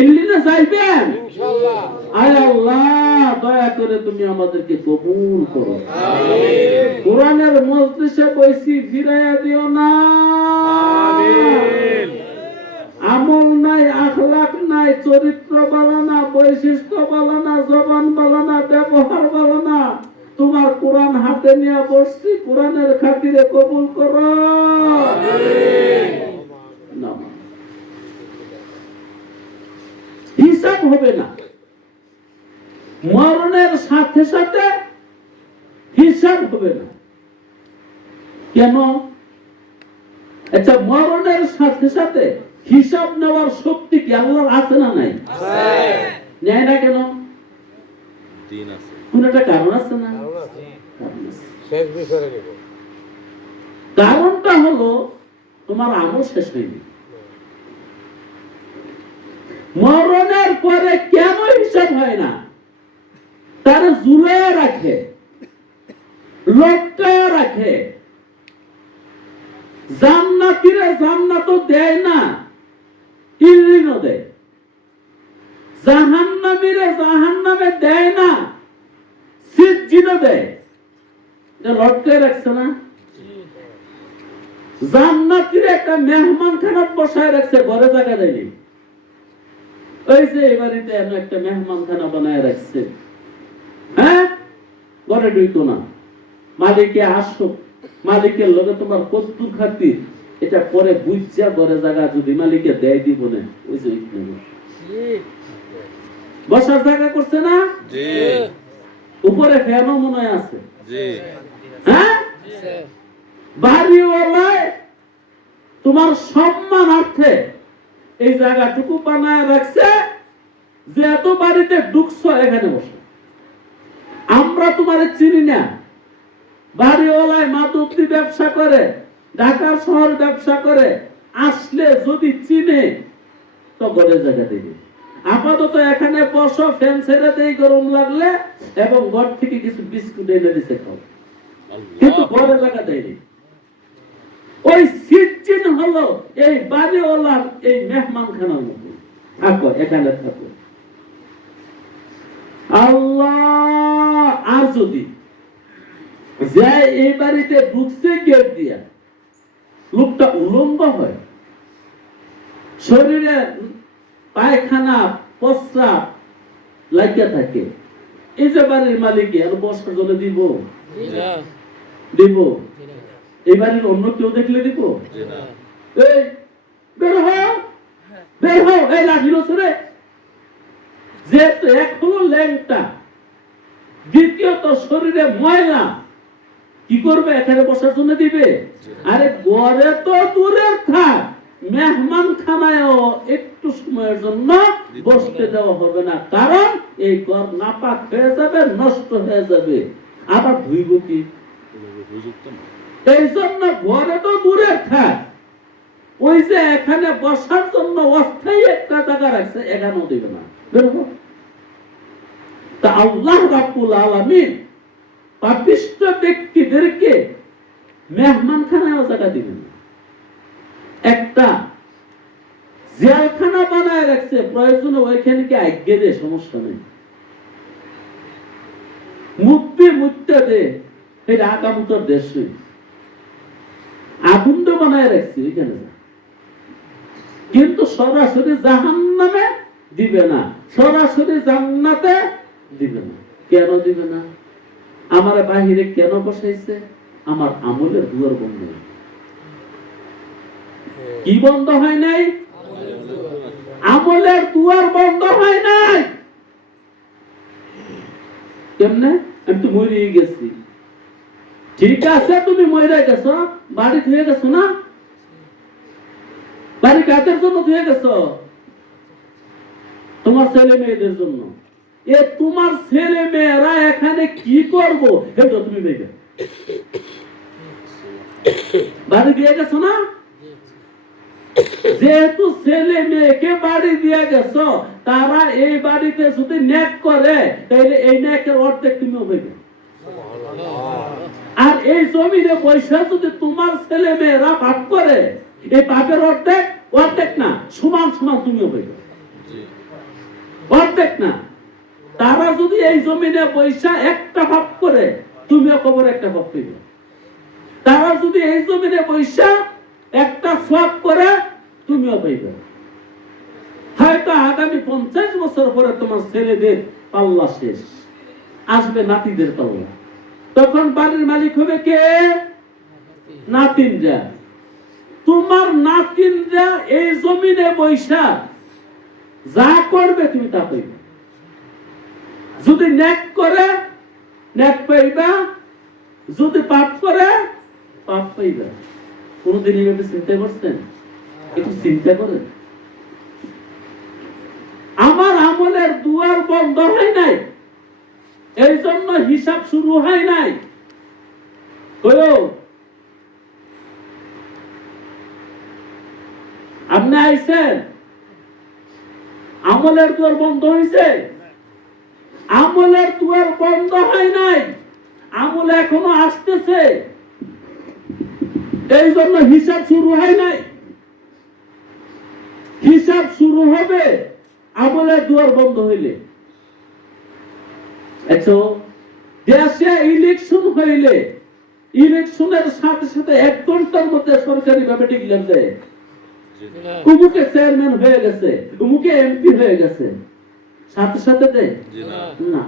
ইল্লিনে যাইবেন ইনশাআল্লাহ। আয় আল্লাহ দয়া করে তুমি আমাদেরকে কবুল করো। আমিন। কোরআনের মজলিসে বসি ফিরাইয়া দিও না। আমিন। আমল নাই, আখলাক নাই, চরিত্র ভালো না, বৈশিষ্ট্য ভালো না, জবান ভালো না, ব্যবহার ভালো না। তোমার কোরআন হাতে নিয়ে বসছি, কোরআনের খাতিরে কবুল করো। হিসাব হবে না, মরণের সাথে সাথে হিসাব হবে না। কেন? আচ্ছা, মরণের সাথে সাথে হিসাব নেওয়ার শক্তি কি আল্লাহর আছে না নাই? নেয় না কেন? দিন আছে। কোন একটা কারণ আছে না? কারণটা হলো তোমার আমল শেষ হয়নি। মরণের পরে কেন হিসাব হয় না? তার ঝুলিয়ে রাখে, লটকায় রাখে। জান্নাতীরা জান্নাত দেয় না, ইল্লিনও দেয়। জাহান্নামীরা জাহান্নামে দেয় না, সিজ্জিনও দেয়। এটা লটকায় রাখছে না? জান্নাতীরা একটা মেহমানখানা বসায় রাখছে, ঘরে জায়গা দেয়নি। ওই যে এই বাড়িতে এমন একটা মেহমানখানা বানায় রাখছে, হ্যাঁ, ঘরে ঢুকতো না। মালিকে আসো, মালিকের লগে তোমার কদ্দুর খাতির এটা পরে বুঝছা ঘরে জায়গা যদি মালিকে দেয় দিব না। ওই যে বসার জায়গা করছে না? জি। উপরে ফ্যানও মনে হয় আছে। জি। হ্যাঁ, বাড়িওয়ালায় তোমার সম্মানার্থে এই জায়গাটুকু বানায় রাখছে যে এত বাড়িতে ঢুকছো এখানে বসো। আমরা তোমারে চিনি না। বাড়িওয়ালায় মাদকটি ব্যবসা করে, ঢাকার শহর ব্যবসা করে, আসলে যদি চিনে তো ঘরে জায়গা দেবে। আপাতত এখানে বসো, ফ্যান ছেড়ে দেই গরম লাগলে, এবং ঘর থেকে কিছু বিস্কুট এনে দিতে খাও, কিন্তু ঘরে জায়গা দেয়নি। ওই সিজ্জিন হলো এই বাড়িওয়ালার এই মেহমানখানার মতো। থাকো, এখানে থাকো। আল্লাহ আর যদি যে এই বাড়িতে ঢুকছে গেট দিয়া লোকটা উলঙ্গ হয়, শরীরে পায়খানা প্রস্রাব লাগিয়া থাকে, এই যে বাড়ির মালিকে আর বসার জন্য দিব? দিব? এই বাড়ির অন্য কেউ দেখলে দিব? এই বের হও, বের হও, এই লাঠির ছেড়ে। যেহেতু এক হলো ল্যাংটা, দ্বিতীয়ত শরীরে ময়লা, কি করবে? এখানে বসার জন্য দিবে? আরে ঘরে তো দূরের থাক, মেহমান খানায়ও একটু সময়ের জন্য বসতে দেওয়া হবে না। কারণ এই ঘর নাপাক হয়ে যাবে, নষ্ট হয়ে যাবে। আবার ধুইব কি? এই জন্য ঘরে তো দূরের থাক, ওই যে এখানে বসার জন্য অস্থায়ী একটা জায়গা রাখছে, এখানেও দিবে না। তা আল্লাহ রাব্বুল আলামিন পাপিষ্ঠ ব্যক্তিদেরকে মেহমানখানায় জায়গা দিবেন না। একটা জেলখানা বানায় রাখছে, প্রয়োজনে ওইখানে কি আজ্ঞে দে, সমস্যা নেই। মুক্তি মুক্তি দে, এটা আগামীতর দেশ আগুন তো বানায় রাখছে ওইখানে, কিন্তু সরাসরি জাহান্নামে দিবে না, সরাসরি জান্নাতে দিবে না। কেন দিবে না? আমার বাহিরে কেন বসাইছে? আমার আমলের দুয়ার বন্ধ হয়। কি বন্ধ হয় নাই? আমলের দুয়ার বন্ধ হয় নাই। কেমনে? আমি তো মরে গেছি। ঠিক আছে, তুমি মরে গেছো, বাড়ি ধুয়ে গেছো না, বাড়ি কাদের জন্য ধুয়ে গেছো? তোমার ছেলে মেয়েদের জন্য। এ তোমার ছেলে মেয়েরা এখানে কি করবো এটা তুমি দেখবে। বাড়ি দিয়ে গেছো না? যেহেতু ছেলে মেয়েকে বাড়ি দিয়ে গেছো, তারা এই বাড়িতে যদি ন্যাক করে তাহলে এই ন্যাকের অর্ধেক তুমিও হইবে। আর এই জমিনে পয়সা যদি তোমার ছেলে মেয়েরা ভাগ করে, এই পাপের অর্ধেক অর্ধেক না, সমান সমান তুমিও হইবে। অর্ধেক না, তারা যদি এই জমিনে পয়সা একটা ভাগ করে, তুমিও কবর একটা ভাগ পাইবে। তারা যদি এই জমিনে পয়সা একটা সওয়াব করে, তুমিও পাইবে। হয়তো আগামী 50 বছর পরে তোমার ছেলেদের পাল্লা শেষ, আসবে নাতিদের পাল্লা। তখন বাড়ির মালিক হবে কে? নাতিনরা। তোমার নাতিনরা এই জমিনে বৈশা যা করবে তুমি তা পাইবে। যদি ন্যাক করে ন্যাক পাইবা, যদি পাপ করে পাপ পাইবা। কোনদিন এভাবে চিন্তা করছেন? একটু চিন্তা করেন। আমার আমলের দুয়ার বন্ধ হয় নাই, এই জন্য হিসাব শুরু হয় নাই। আপনি আইছেন, আমলের দুয়ার বন্ধ হয়েছে? আমলের দুয়ার বন্ধ হয় নাই, আমল এখনো আসতেছে, এই জন্য হিসাব শুরু হয় নাই। হিসাব শুরু হবে আমলের দুয়ার বন্ধ হইলে। দেশে ইলেকশন হইলে ইলেকশনের সাথে সাথে 1 ঘন্টার মধ্যে সরকারি ভাবে ডিক্লেয়ার দেয় উমুকে চেয়ারম্যান হয়ে গেছে, উমুকে এমপি হয়ে গেছে, সাথে সাথে দেয় না।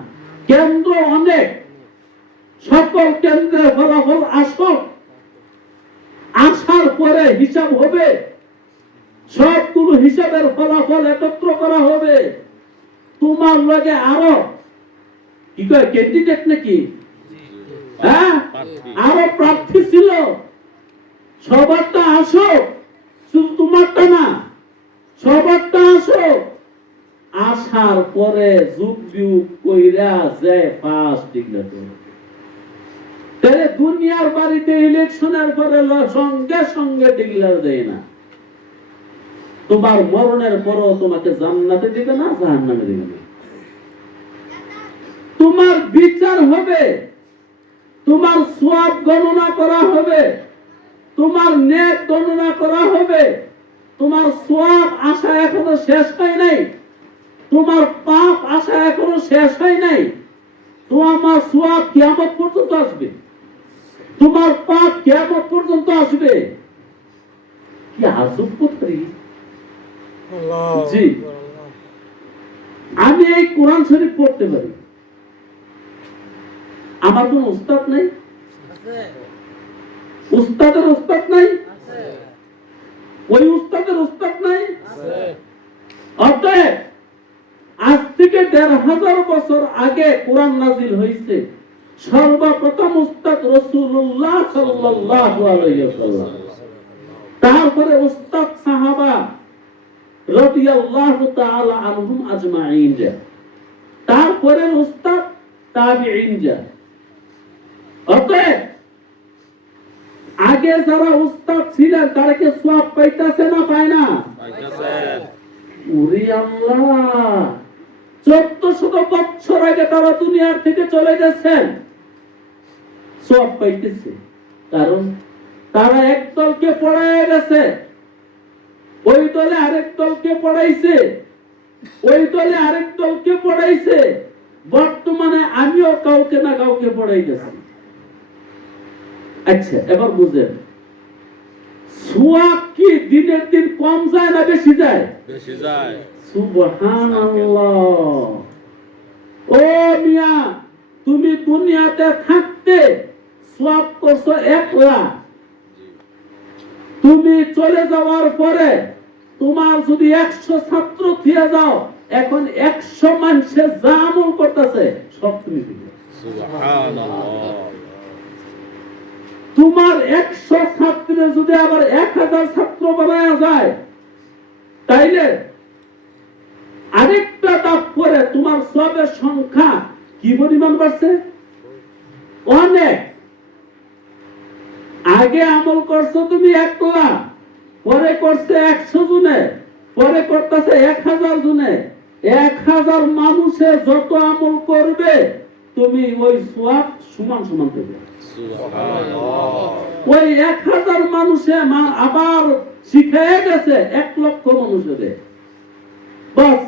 কেন্দ্র অনেক, সকল কেন্দ্রের ফলাফল আসুক, আসার পরে হিসাব হবে, সবগুলো হিসাবের ফলাফল একত্র করা হবে। তোমার লগে আরো কি কয় ক্যান্ডিডেট নাকি? হ্যাঁ, আরো প্রার্থী ছিল, সবারটা আসো, শুধু তোমারটা না, সবারটা আসো। আসার পরে যুগ বিয়োগ কইরা যায় ফার্স্ট ডিক্লেয়ার করে। তাহলে দুনিয়ার বাড়িতে ইলেকশনের পরে সঙ্গে সঙ্গে ডিক্লেয়ার দেয় না। তোমার মরণের পরও তোমাকে জান্নাতে দিবে না, জাহান্নামে দিবে না। তোমার বিচার হবে, তোমার সওয়াব গণনা করা হবে, তোমার নেক গণনা করা হবে। তোমার সওয়াব আশা এখনো শেষ হয় নাই, তোমার পাপ আশা এখনো শেষ হয় নাই। তোমার সওয়াব কিয়ামত পর্যন্ত আসবে, তোমার পাপ কিয়ামত পর্যন্ত আসবে। কি আজব কথা! জি, আমি এই কোরআন শরীফ পড়তে পারি, আমার কোন উস্তাদ নাই, উস্তাদের উস্তাদ নাই, ওই উস্তাদের উস্তাদ নাই। অতএব আজ থেকে ১৫০০ বছর আগে কোরআন নাজিল হয়েছে, সর্বপ্রথম উস্তাদ রাসূলুল্লাহ সাল্লাল্লাহু আলাইহি ওয়াসাল্লাম, তারপরে উস্তাদ সাহাবা রাদিয়াল্লাহু তাআলা আনহুম আজমাইন, তারপরে উস্তাদ তাবিঈন। অতএব আগে যারা উস্তাদ ছিলেন তারা কি সওয়াব পাইতেছে না পায় না? ওরে আল্লাহ, 1400 বছর আগে তারা দুনিয়ার থেকে চলে গেছেন, সওয়াব পাইতেছে। কারণ তারা এক দলকে পড়ায় গেছে, ওই দলে আরেক দলকে পড়াইছে, ওই দলে আরেক দলকে পড়াইছে। বর্তমানে আমিও কাউকে না কাউকে পড়াই গেছি। আচ্ছা, এবার বুঝেন, সওয়াব কি দিনের দিন কম যায় না বেশি যায়? বেশি যায়। সুবহানাল্লাহ। ও মিয়া, তুমি দুনিয়াতে থাকতে সওয়াব করছো 1 লাখ, তুমি চলে যাওয়ার পরে তোমার যদি 100 ছাত্র থিয়া যাও, এখন 100 মানুষে যা আমল করতেছে সব তুমি দিবে। সুবহানাল্লাহ। তোমার 100 ছাত্রে যদি আবার 1000 ছাত্র বানায়া যায়, তাইলে আরেকটা ধাপ পরে তোমার সওয়াবের সংখ্যা কি পরিমাণ বাড়ছে? অনেক। আগে আমল করছো তুমি 1 লাখ, পরে করছে 100 জনে, পরে করতেছে 1000 জনে। 1000 মানুষে যত আমল করবে তুমি ওই সওয়াব সমান সমান পাবে। সুবহানাল্লাহ। ওই 1000 মানুষে আবার শিখায় গেছে 1 লক্ষ মানুষের। বাস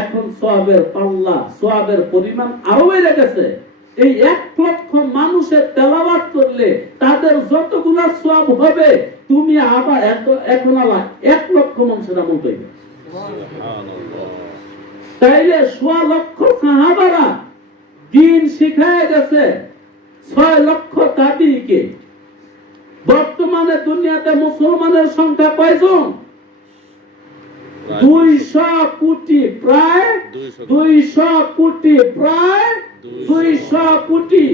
এখন সওয়াবের পাল্লা, সওয়াবের পরিমাণ আরো বেড়ে গেছে। এই 1 লক্ষ মানুষের তেলাওয়াত করলে তাদের যতগুলা সওয়াব হবে, তুমি আবার এখন আবার 1 লক্ষ মানুষের আমল পাইবে। সুবহানাল্লাহ। তাইলে 1.5 লক্ষ সাহাবারা দিন শিখায় গেছে 6 লক্ষ তাবিঈকে। বর্তমানে দুনিয়াতে মুসলমানের সংখ্যা কয়জন? 200 কোটি, প্রায় 200 কোটি, প্রায় 200 কোটি।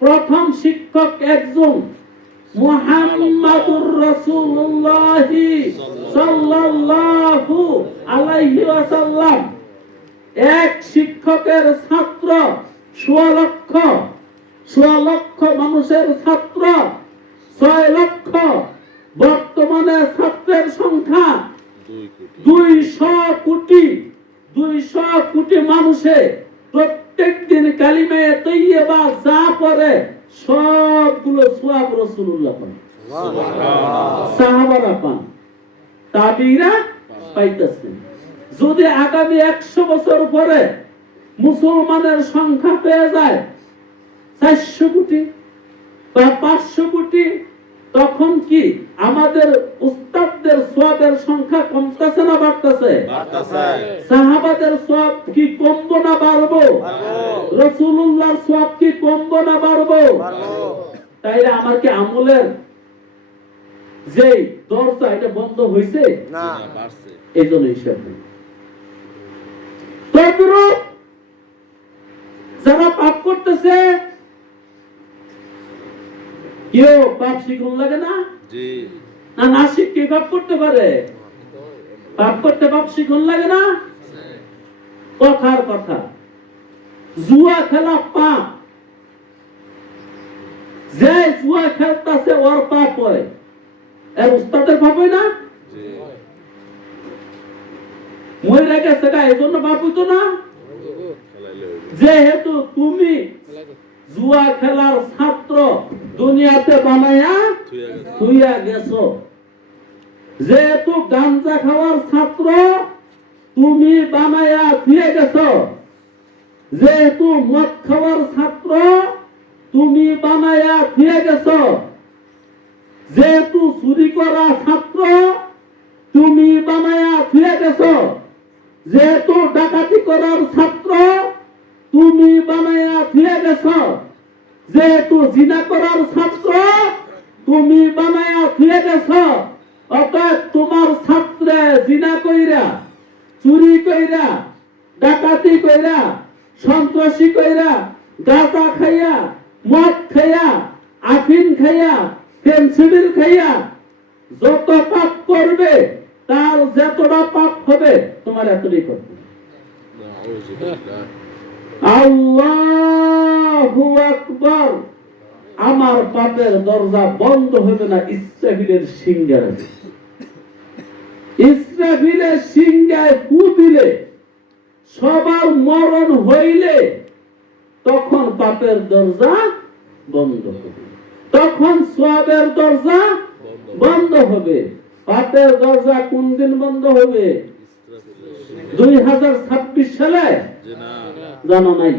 প্রথম শিক্ষক একজন, মুহাম্মাদুর রাসূলুল্লাহ সাল্লাল্লাহু আলাইহি ওয়াসাল্লাম। এক শিক্ষকের ছাত্র 1.5 লক্ষ, 1.5 লক্ষ মানুষের ছাত্র 6 লক্ষ। বর্তমানে ছাত্রের সংখ্যা 200 কোটি। 200 কোটি মানুষে প্রত্যেক দিন কালিমে তৈয়বা যা পড়ে সবগুলো সওয়াব রাসূলুল্লাহ পান, সাহাবারা পান, তাবিঈরা পাইতেছেন। যদি আগামী 100 বছর পরে মুসলমানের সংখ্যা পেয়ে যায় 400 কোটি বা 500 কোটি, তখন কি আমাদের উস্তাদদের সওয়াবের সংখ্যা কমতেছে না বাড়তেছে? সাহাবাদের সওয়াব কি কমবো না বাড়বো? রাসূলুল্লাহর সওয়াব কি কমবো না বাড়বো? তাইলে আমার কি আমলের যে দরজা এটা বন্ধ হইছে না, বাড়ছে। এই জন্য হিসাব নেই। তদ্রূপ যারা পাপ করতেছে, কেউ পাপ শিখুন লাগে না? জি। না, না শিখে পাপ করতে পারে? পাপ করতে পাপ শিখুন লাগে না? কথার কথা। জুয়া খেলা পাপ। যে জুয়া খেলতেছে ওর পাপ হয়, এর উস্তাদের পাপ হয় না? জি। মরে গেছে গা, এই জন্য পাপ হইতো না? যেহেতু তুমি জুয়া খেলার ছাত্র দুনিয়াতে বানায়া থুইয়া গেছো, যেহেতু গাঞ্জা খাওয়ার ছাত্র তুমি বানায়া থুইয়া গেছো, যেহেতু মদ খাওয়ার ছাত্র তুমি বানায়া থুইয়া গেছো, যেহেতু চুরি করা ছাত্র তুমি বানায়া থুইয়া গেছো, যেহেতু ডাকাতি করার ছাত্র তুমি বানায়া থুইয়া গেছো, যেহেতু জিনা করার ছাত্র তুমি বানায়া থুইয়া গেছো, অর্থাৎ তোমার ছাত্রে জিনা কইরা, চুরি কইরা, ডাকাতি কইরা, সন্ত্রাসী কইরা, গাঁজা খাইয়া, মদ খাইয়া, আফিন খাইয়া, ফেন্সিডিল খাইয়া যত পাপ করবে তার যতটা পাপ হবে তোমার এতটাই করবে। আল্লাহু আকবার। আমার পাপের দরজা বন্ধ হবে না ইসরাফিলের সিংহায়। ইসরাফিলের সিংহায় ফু দিলে, সবার মরণ হইলে তখন পাপের দরজা বন্ধ হবে, তখন সওয়াবের দরজা বন্ধ হবে। পাপের দরজা কোন দিন বন্ধ হবে? 2026 সালে? জানো নাই?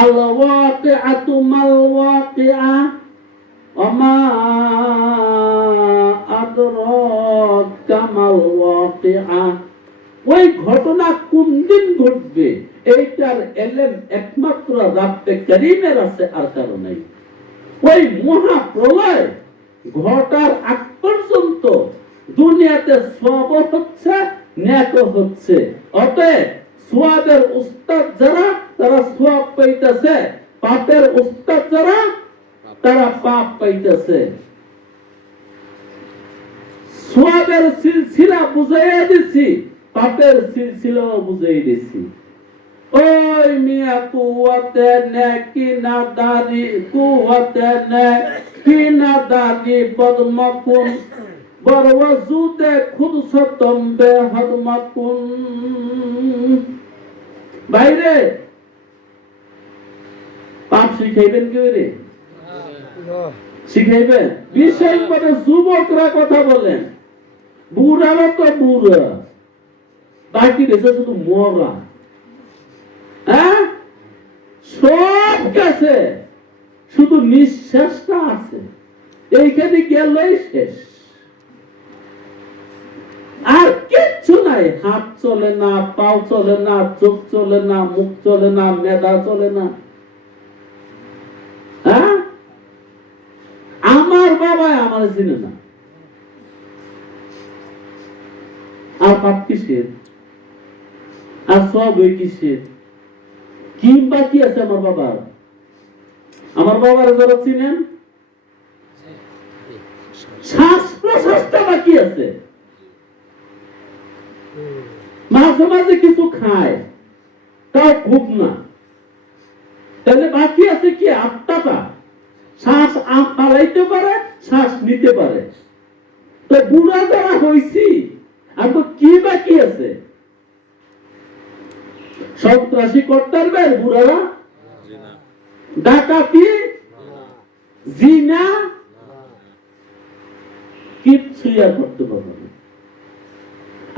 আল ওয়াকিআতু মাল ওয়াকিআ ওয়া মা আদরাকা মাল ওয়াকিআ। ওই ঘটনা কোন দিন ঘটবে এইটার এলেম একমাত্র রাব্বে কারীমের আছে, আর কারো নাই। ওই মহা প্রলয় ঘটার আগ পর্যন্ত দুনিয়াতে সওয়াব হচ্ছে, নেক হচ্ছে। অতএব সওয়াবের উস্তাদ যারা তারা সওয়াব পাইতেছে, পাপের উস্তাদ যারা তারা পাপ পাইতেছে। সোয়াবের সিলসিলা বুঝাইয়া দিছি, পাপের সিলসিলাও বুঝাই দিছি। ওই মিয়া কুয়াতে নেকি না দারি, কুয়াতে নেকি না দারি বদমাকুন বরওয়াজুদে খুদ সতম বে হদমাকুন। বাইরে পাপ শিখাইবেন কেউ রে? শিখাইবেন? বিশেষ করে যুবকরা কথা বলেন, বুড়ারা তো বুড়া, বাকি দেশে শুধু মরা। হ্যাঁ, সব গেছে, শুধু নিঃশ্বাসটা আছে, এইখানে গেলেই শেষ, আর কিচ্ছু নাই। হাত চলে না, পাও চলে না, চোখ চলে না, মুখ চলে না, মেধা চলে না। হ্যাঁ, আমার বাবা আমার চিনে না। আর পাপ কিসের? আর সব ওই কিসের? কি বাকি আছে আমার বাবার? আমার বাবার যারা চিনেন, শ্বাস প্রশ্বাসটা বাকি আছে। মাঝে মাঝে কিছু খায়, তাও খুব না, তাহলে বাকি আছে কি? আত্মাটা শ্বাস পালাইতে পারে, শ্বাস নিতে পারে। তো বুড়া যারা হয়েছি, আর তো কি বাকি আছে? সন্ত্রাসী করতে পারবে বুড়ারা? ডাকাতি, জিনা, কিচ্ছুই আর করতে পারবে না।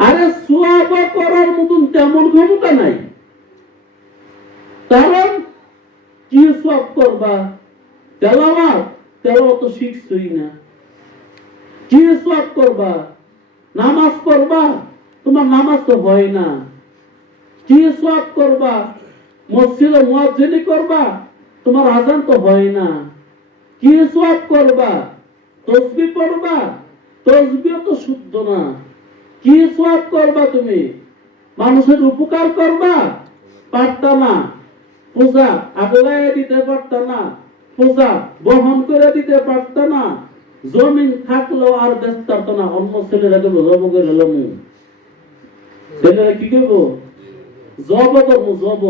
আরে সোয়াব করার মতন তেমন ক্ষমতা নাই, কারণ কি সব করবা? তেলাওয়াত তো শিখছই না। কি সব করবা? নামাজ পড়বা, তোমার নামাজ তো হয় না। কি সব করবা? মসজিদে মুয়াজ্জিনি করবা, তোমার আযান তো হয় না। কি সব করবা? তাসবিহ পড়বা, তাসবিহ তো শুদ্ধ না। কি সব করবা? তুমি মানুষের উপকার করবা, পারতা না। পূজা আগলায় দিতে পারতা না, পূজা বহন করে দিতে পারতা না। জমিন থাকলো আর ব্যস্ত পারতো না। অন্য ছেলেরাকে জব করে এলাম, ছেলেরা কি করবো? জব করবো, জব।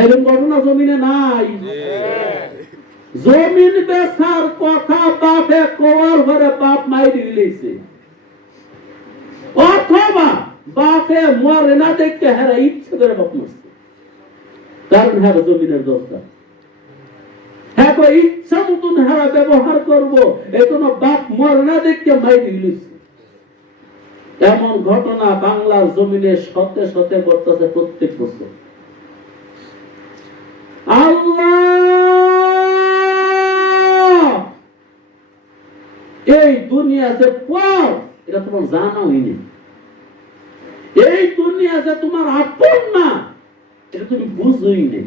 এরকম ঘটনা জমিনে নাই। জমিন বেচার কথা বাপে কোয়ার ঘরে বাপ মাইরি দিয়েছে, অথবা বাপে মরে না দেখতে হেরা ইচ্ছে করে বাপ মারছে, কারণ হ্যাঁ জমিনের দরকার। হ্যাঁ, ইচ্ছা মতন হ্যাঁ ব্যবহার করবো, এজন্য বাপ মরে না দেখতে মাইরি দিয়েছে। এমন ঘটনা বাংলার জমিনে শতে শতে ঘটতেছে প্রত্যেক বছর। আল্লাহ এই দুনিয়াতে পর, এটা তোমার জানা হয়নি। এই দুনিয়াতে তোমার আপন না, এটা তুমি বুঝোই নেই।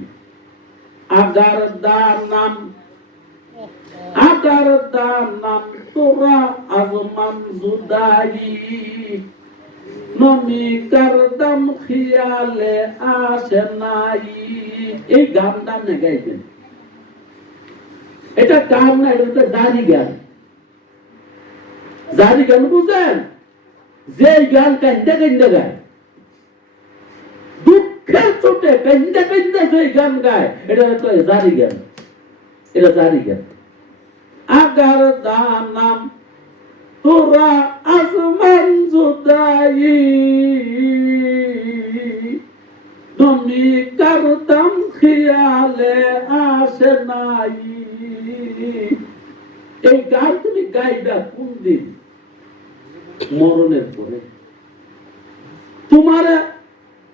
আগার দানাম, আগার দানাম তোরা আজমান জুদাই, নমি করদম খিয়ালে আসে নাই। এই গানটা না গাইবেন, এটা গান না, এটা জারি গান। জারি গান বুঝেন? যে গান কান্দে কান্দে গায়, দুঃখের চোটে কান্দে কান্দে যে গান গায়, এটা তো জারি গান। এটা জারি গান। আগার দানাম তোরা আসমান জুদাই, তুমি করদম খিয়ালে আসে নাই। এই গান তুমি গাইবা কোন দিন? মরণের পরে। তোমার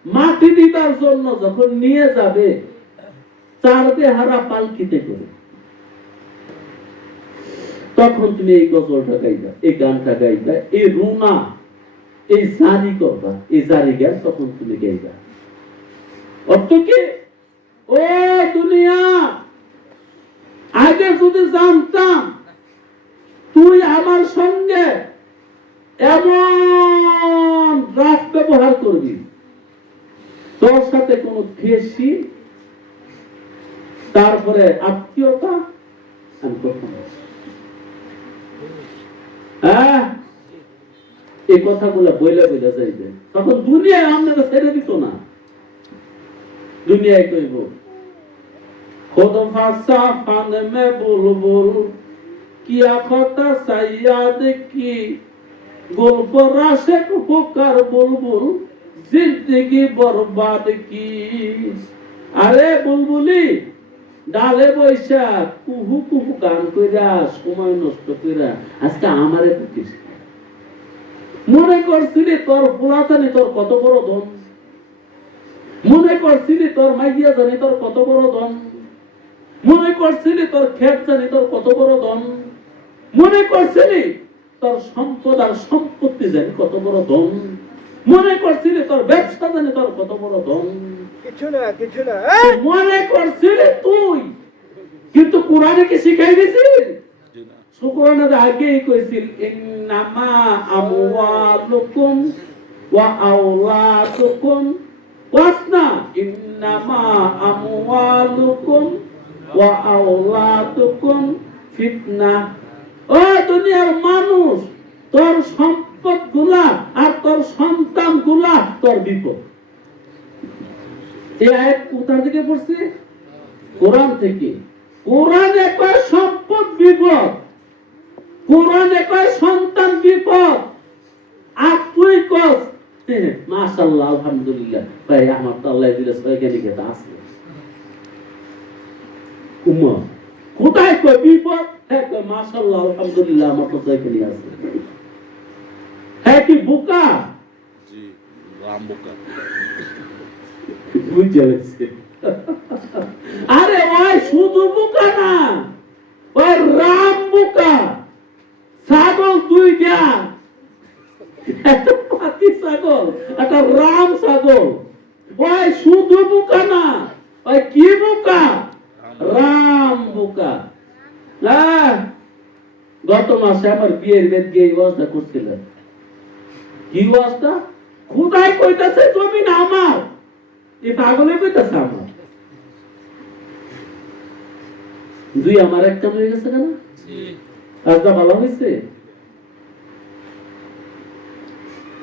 মাটি দিবার জন্য যখন নিয়ে যাবে চার বেহারা পালকিতে করে, তখন তুমি এই গজলটা গাইবা, এই গানটা গাইবা, এই রুনা, এই জারি করবা, এই জারি গান তখন তুমি গাইবা। অর্থ কি? ও দুনিয়া, আগে যদি জানতাম তুই আমার সঙ্গে এমন রাত ব্যবহার করবি, তোর সাথে কোন খেসি, তারপরে আত্মীয়তা, আমি কখনো হ্যাঁ, এই কথাগুলো বইলে বইলে যাইবে, তখন দুনিয়ায় আপনারা ছেড়ে দিত না। দুনিয়ায় কইব খুদ ভাষা ফান মে বুলবুল কিয়া কথা সাইয়া দেখি গল্প রাশেক হোকার বুলবুল জিন্দগি বরবাদ কি। আরে বুলবুলি ডালে বৈশা কুহু কুহু গান কইরা সময় নষ্ট কইরা আজকে আমারে পুকিস। মনে করছিলি তোর পোলাতানি তোর কত বড় ধন, মনে করছিলি তোর মাইয়া জানি তোর কত বড় ধন, মনে করছিলি তোর ক্ষেত জানি তোর কত বড় ধন, মনে করছিলি তোর সম্পদ আর সম্পত্তি জানি কত বড় ধন, মনে করছিলি তোর ব্যবসা জানি তোর কত বড় ধন, কিছু না মনে করছিলি তুই। কিন্তু কোরআনে কি শিখাই দিছিস? জি না। কোরআনে আগেই কইছিল ইন্নামা আমওয়ালুকুম ওয়া আওলাদুকুম ওয়াসনা, ইন্নামা আমওয়ালুকুম ওয়া আওলাদুকুম ফিতনা। ও দুনিয়ার মানুষ, তোর সম্পদ গুলা আর তোর সন্তান গুলা তোর বিপদ। এই আয়াত কোথা থেকে পড়ছে? কোরআন থেকে। কোরআনে কয় সম্পদ বিপদ, কোরআনে কয় সন্তান বিপদ, আর তুই কস মাশাআল্লাহ আলহামদুলিল্লাহ ভাই আমার তো আল্লাহ দিলে সয়গানি কথা আছে। উম্মা কোথায় কয় বিপদ? হ্যাঁ কয় মাশাআল্লাহ আলহামদুলিল্লাহ আমার তো সয়গানি আছে। হ্যাঁ কি বোকা? জি, রাম বোকা। বুঝে গেছে। আরে ওই শুধু বোকা না, ওই রাম বোকা। ছাগল দুইটা, একটা পাতি ছাগল একটা রাম ছাগল। ওই শুধু বোকা না, ওই কি বোকা? রাম বোকা। গত মাসে আমার বিয়ের বেদ গিয়ে এই ওয়াজটা করছিলেন। কি ওয়াজটা? খুদাই কইতাছে জমিন আমার, এই পাগলে কইতাছে আমার। দুই আমার একটা হয়ে গেছে কেন? কাজটা ভালো হয়েছে,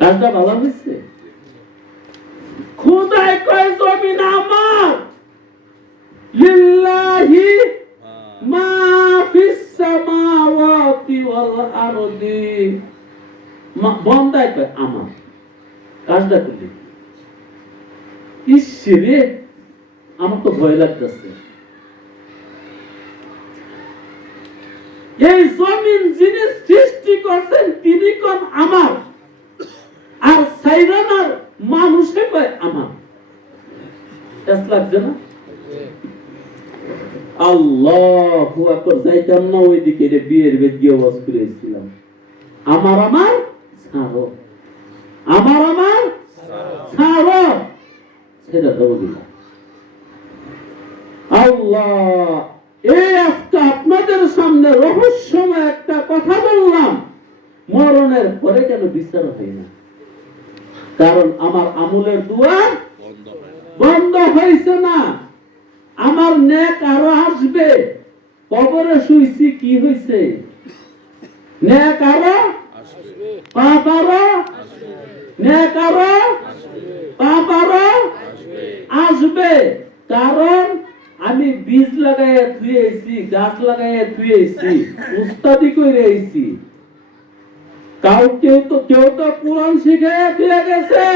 কাজটা ভালো হয়েছে। খুদাই কয় জমিন আমার, লিল্লাহি মা ফিস সামাওয়াতি ওয়াল আরদি। বন্দাই কয় আমার, কাজটা করলি। ইসরে আমার তো ভয় লাগতেছে। এই জমিন যিনি সৃষ্টি করছেন তিনি কোন আমার, আর সাইরানার মানুষে কয় আমার। এস লাগছে না? আল্লাহু আকবার। যাইতাম না ওইদিকে, রে বিয়ের বেদ গিয়ে ওয়াজ করেছিলাম। আমার আমার ছাড়ো, আমার আমার ছাড়ো, সেটা দেবো দিলাম। আল্লাহ, এই আজকে আপনাদের সামনে রহস্যময় একটা কথা বললাম। মরণের পরে কেন বিচার হয় না? কারণ আমার আমলের দুয়ার বন্ধ হয় না। বন্ধ হয়েছে না। আমার নেক আরো আসবে। কবরে শুইছি, কি হয়েছে? নেক আরো আসবে, পাপ আরো, আসবে, নেক আরো আসবে, পাপ আরো আসবে। আসবে। কারণ আমি বীজ লাগাইয়া থুয়েছি, গাছ লাগাইয়া থুয়েছি, উস্তাদি করে আইছি। কেউ তো কোরআন শিখাইয়া দিয়ে গেছে,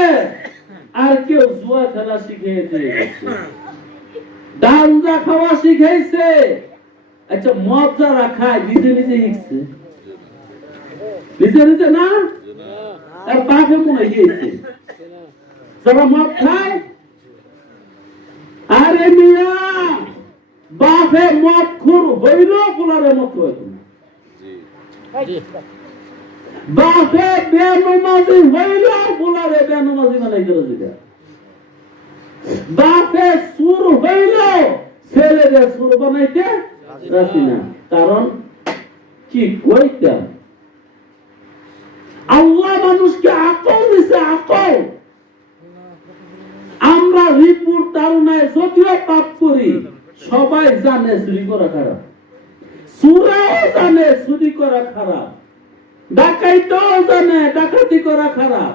আর কেউ জুয়া খেলা শিখিয়ে দিয়ে গেছে, গাঞ্জা খাওয়া শিখাইছে। আচ্ছা, মদ যারা খায় নিজে নিজে শিখছে, নিজে নিজে না, জি না। আর বাপে মনে গিয়েছে যারা মদ খায়। আরে মিয়া, বাপে মদ খুর হইল, পোলারে মদ হইল না। জি, বাপে বেনমাজি হইল, পোলারে বেনমাজি বানাই গেল। যেটা বাপে সুর হইল, ছেলেরে সুর বানাইতে রাজি না। কারণ কি কইতাম, আল্লাহ মানুষকে আকল দিছে, আকল। আমরা রিপোর্ট ধারণায় যদিও পাপ করি, সবাই জানে চুরি করা খারাপ, সুরাও জানে চুরি করা খারাপ, ডাকাইতেও জানে ডাকাতি করা খারাপ,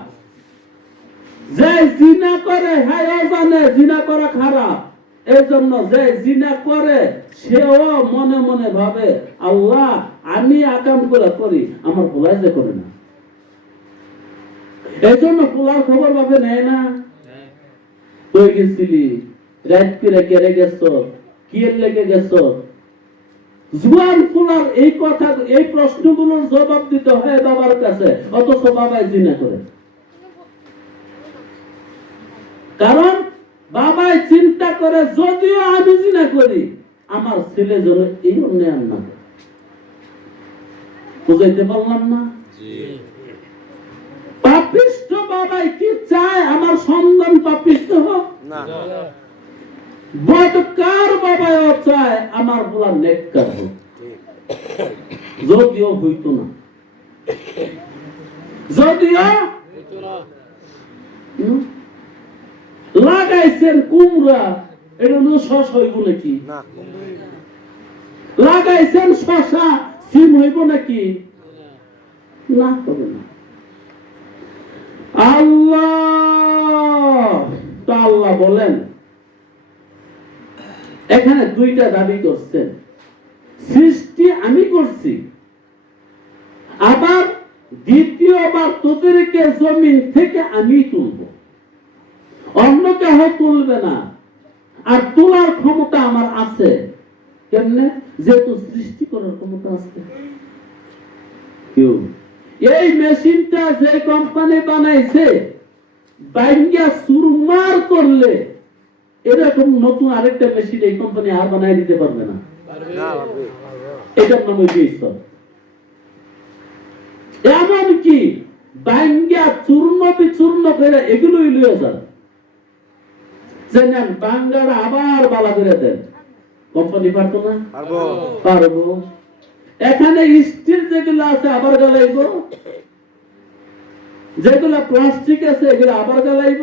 যে জিনা করে হ্যাঁ জানে জিনা করা খারাপ। এই জন্য যে জিনা করে সেও মনে মনে ভাবে আল্লাহ আমি আকাম করে করি, আমার পোলা যে করে না। এই জন্য পোলার খবর ভাবে নেয় না। তুই গেছিলি রাত করে কেড়ে গেছ, কি লেগে গেছ? জুয়ান পোলার এই কথা এই প্রশ্নগুলোর জবাব দিতে হয় বাবার কাছে, অথচ বাবাই জিনা করে। কারণ বাবাই চিন্তা করে যদিও আমি জিনা করি আমার ছেলে যেন এই অন্যায় না করে। বুঝাইতে পারলাম না? জি পাপিষ্ঠ বাবাই কি চায় আমার সন্তান পাপিষ্ঠ হোক? না বদকার বাবাও চায় আমার পোলা নেককার হোক, যদিও হইতো না, যদিও লাগাইছেন কুমড়া, এটা শস হইব নাকি? না লাগাইছেন শশা, সিম হইব নাকি? না, হবে না। আল্লাহ তো আল্লাহ বলেন এখানে দুইটা দাবি করছেন, সৃষ্টি আমি করছি, আবার দ্বিতীয়বার তোদেরকে জমিন থেকে আমি তুলব, অন্য কেহ তুলবে না। আর তোলার ক্ষমতা আমার আছে। কেমনে? যেহেতু সৃষ্টি করার ক্ষমতা আছে। কেউ এই মেশিনটা যে কোম্পানি বানাইছে বাইঙ্গা সুরমার করলে এরকম নতুন আরেকটা মেশিন এই কোম্পানি আর বানাই দিতে পারবে না। এটার নাম হচ্ছে ঈশ্বর। এমনকি বাইঙ্গা চূর্ণ বিচূর্ণ করে এগুলোই লইয়া যান, জানেন বাঙ্গারা আবার বালা করে দেন, কোম্পানি পারতো না? পারবো। এখানে স্টিল যেগুলো আছে আবার গালাইব, যেগুলো প্লাস্টিক আছে এগুলো আবার গালাইব,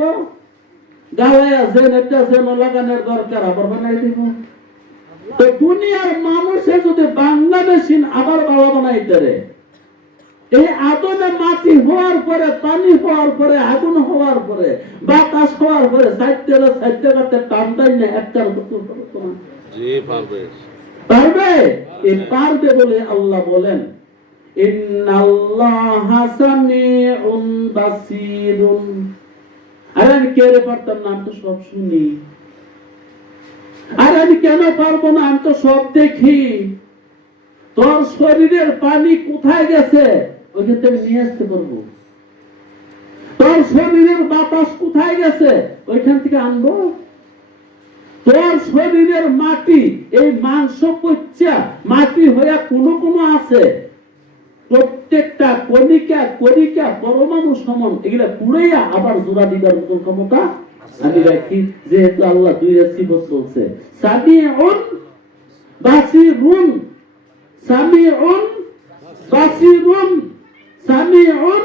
গালাইয়া যেন একটা যেন লাগানোর দরকার আবার বানাই দিব। তো দুনিয়ার মানুষে যদি বাংলা মেশিন আবার বালা বানাইতে রে, এই আগুনে মাটি হওয়ার পরে, পানি হওয়ার পরে, আগুন হওয়ার পরে, বাতাস হওয়ার পরে সাইডে কাটতে টানটাই না একটার জি পারবে পারবে। এই পারবে বলে আল্লাহ বলেন ইন্নাল্লাহা সামিউন বাসীরুন। আরে আমি কেড়ে পারতাম না, আমি তো সব শুনি। আর আমি কেন পারবো না? আমি তো সব দেখি। তোর শরীরের পানি কোথায় গেছে ওইখান থেকে নিয়ে আসতে পারবো। তোর শরীরের বাতাস কোথায় গেছে ওইখান থেকে আনবো। তোর শরীরের মাটি, এই মাংস কচ্চা মাটি হইয়া কোনো কোনো আছে, প্রত্যেকটা কণিকা কণিকা পরমাণু সমান, এগুলা পুড়াইয়া আবার জোড়া দিবার মতো ক্ষমতা আমি রাখি। যেহেতু আল্লাহ দুই সিফত বলছে, সামিউন বাসিরুন, সামিউন বাসিরুন, সামিউন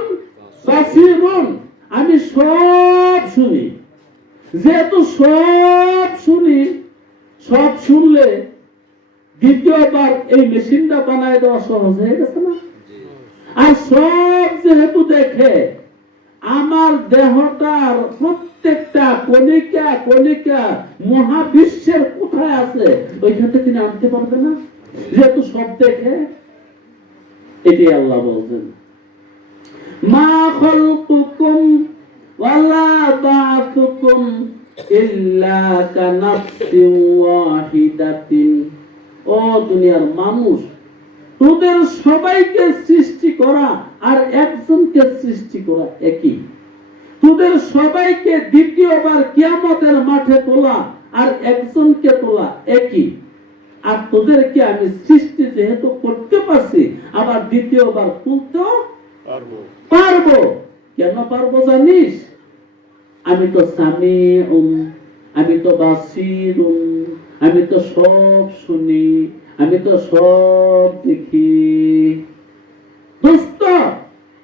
বাসিরুন। আমি সব শুনি। যেহেতু সব শুনি, সব শুনলে দ্বিতীয়বার এই মেশিনটা বানায় দেওয়া সহজ হয়ে গেছে না? আর সব যেহেতু দেখে, আমার দেহটার প্রত্যেকটা কণিকা কণিকা মহাবিশ্বের কোথায় আছে ওইখান থেকে তিনি আনতে পারবে না, যেহেতু সব দেখে। এটি আল্লাহ বলছেন মা খালকুকুম ওয়ালা বা'থুকুম ইল্লা কানাফসিন ওয়াহিদাতিন। ও দুনিয়ার মানুষ, তোদের সবাইকে সৃষ্টি করা আর একজনকে সৃষ্টি করা একই। তোদের সবাইকে দ্বিতীয়বার কিয়ামতের মাঠে তোলা আর একজনকে তোলা একই। আর তোদেরকে আমি সৃষ্টি যেহেতু করতে পারছি, আবার দ্বিতীয়বার তুলতেও পারবো। কেন পারবো জানিস? আমি তো সামিউন, আমি তো বাসিরুন, আমি তো সব শুনি, আমি তো সব দেখি। দোস্ত,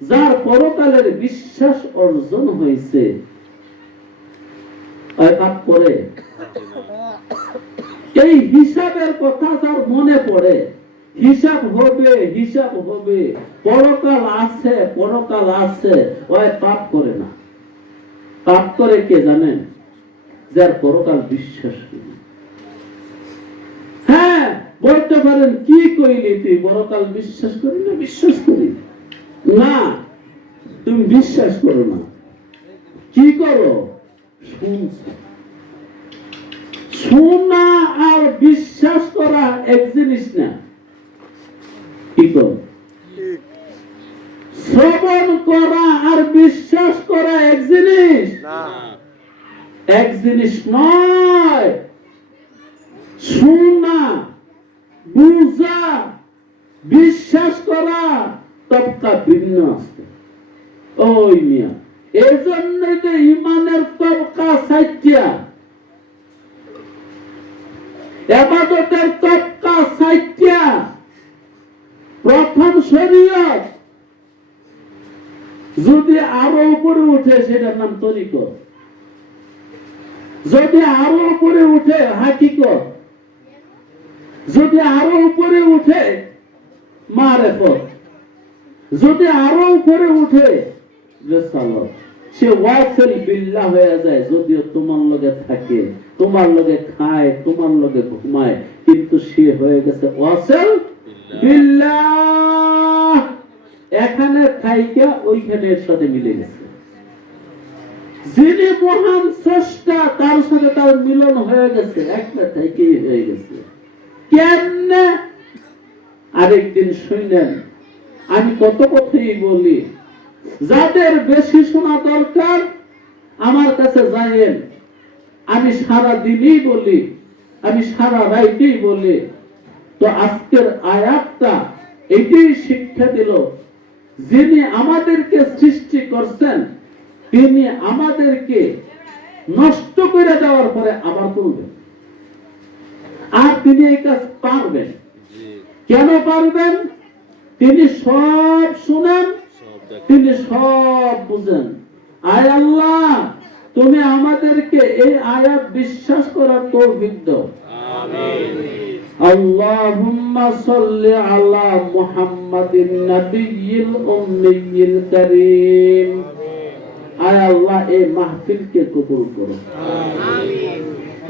যার পরকালের বিশ্বাস অর্জন হয়েছে করে, এই হিসাবের কথা যার মনে পড়ে, হিসাব হবে, হিসাব হবে। পরকাল আছে, পরকাল আছে। ওই পাপ করে না। পাপ করে কে জানেন? যার পরকাল বিশ্বাস নেই। হ্যাঁ, বলতে পারেন কি কইলি তুই, পরকাল বিশ্বাস করি না? বিশ্বাস করি না। তুমি বিশ্বাস করো না, কি করো? শুনছো। শোনা আর বিশ্বাস করা এক জিনিস না। কি করো? শ্রবণ করা আর বিশ্বাস করা এক জিনিস, এক জিনিস নয়। শোনা, বুঝা, বিশ্বাস করা তবকা ভিন্ন আছে। ওই মিয়া, এই জন্য যে ইমানের তবকা সাইটিয়া, ইবাদতের তবকা সাইটিয়া। প্রথম শরীয়ত যদি আরো উপরে উঠে সেটার নাম তরিকত, যদি আরো উপরে উঠে হাকিকত, যদি আরো উপরে উঠে মারেফত, যদি আরো উপরে উঠে রিসালাত, সে ওয়াসিল বিল্লাহ হয়ে যায়। যদিও তোমার লগে থাকে, তোমার লগে খায়, তোমার লগে ঘুমায়, কিন্তু সে হয়ে গেছে ওয়াসিল বিল্লাহ। এখানে থাইকা ওইখানে সাথে মিলে গেছে। যিনি মহান স্রষ্টা তার সাথে তার মিলন হয়ে গেছে, একটা থেকেই হয়ে গেছে। কেমনে? আরেকদিন শুনলেন, আমি কত কথাই বলি, যাদের বেশি শোনা দরকার আমার কাছে যাইয়েন। আমি সারা দিনই বলি, আমি সারা রাইতেই বলি। তো আজকের আয়াতটা এটাই শিক্ষা দিল, যিনি আমাদেরকে সৃষ্টি করছেন তিনি আমাদেরকে নষ্ট করে দেওয়ার পরে আবার তুলবেন। আর তিনি এই কাজ পারবেন। কেন পারবেন? তিনি সব শুনেন, তিনি সব বুঝেন। আয় আল্লাহ, তুমি আমাদেরকে এই আয়াত বিশ্বাস করার তৌফিক দাও। আমিন। আল্লাহুম্মা সাল্লি আলা মুহাম্মাদিন নাবিয়্যিল উম্মিয়্যিল কারীম। আয় আল্লাহ, এই মাহফিলকে কবুল করো। আমিন।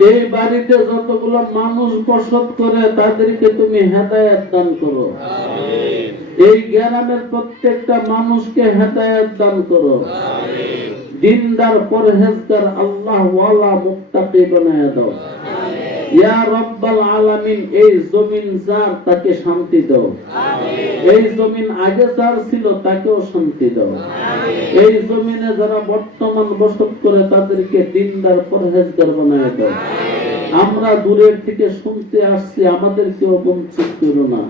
এই বাড়িতে যতগুলো মানুষ বসত করে তাদেরকে তুমি হেদায়েত দান করো। আমিন। এই গ্রামের প্রত্যেকটা মানুষকে হেদায়েত দান করো। আমিন। দিনদার পরহেজগার আল্লাহ ওয়ালা মুত্তাকি বানায়া দাও। আমিন। ইয়া রাব্বাল আলামিন, এই জমিন যার তাকে শান্তি দাও। আমিন। এই জমিন আগে যার ছিল তাকেও শান্তি দাও। আমিন। এই জমিনে যারা বর্তমান বসত করে তাদেরকে দিনদার পরহেজগার বানায়া দাও। আমরা দূরের থেকে শুনতে আসছি, আমাদেরকেও বঞ্চিত করো না।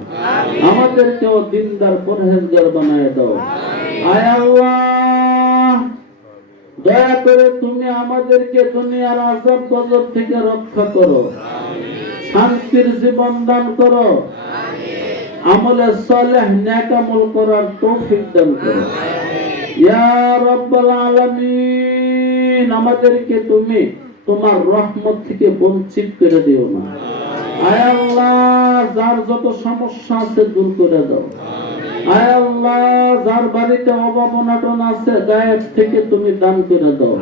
আমাদেরকেও দিনদার পরহেজগার বানায় দাও। আয় আল্লাহ, দয়া করে তুমি আমাদেরকে দুনিয়ার আযাব গজব থেকে রক্ষা করো। শান্তির জীবন দান করো। আমলে সালেহ নেক আমল করার তৌফিক দান করো। ইয়া রাব্বাল আলামিন, আমাদেরকে তুমি তোমার রহমত থেকে বঞ্চিত করে দিও না। আয় আল্লাহ, যার যত সমস্যা আছে দূর করে দাও। আয় আল্লাহ, যার বাড়িতে অভাব অনটন আছে গায়েব থেকে তুমি দান করে দাও।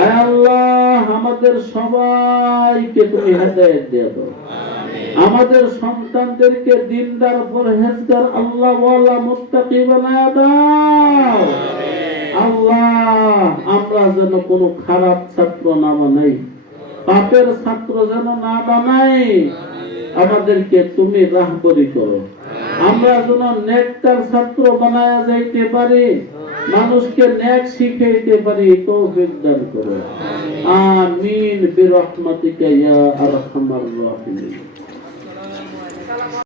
আয় আল্লাহ, আমাদের সবাইকে তুমি হেদায়েত দিয়ে দাও। আমাদের সন্তানদেরকে দিনদার পরহেজগার আল্লাহ ওয়ালা মুত্তাকি বানায়া দাও। আল্লাহ, আমরা যেন কোনো খারাপ ছাত্র না বানাই, পাপের ছাত্র যেন না বানাই। আমাদেরকে তুমি রাহবরি করো। আমরা যেন নেককার ছাত্র বানায়া যাইতে পারি, মানুষকে নেক শিখাইতে পারি, তৌফিক দান করো। আমিন বিরহমাতিকা ইয়া আরহামার রাহিমিন।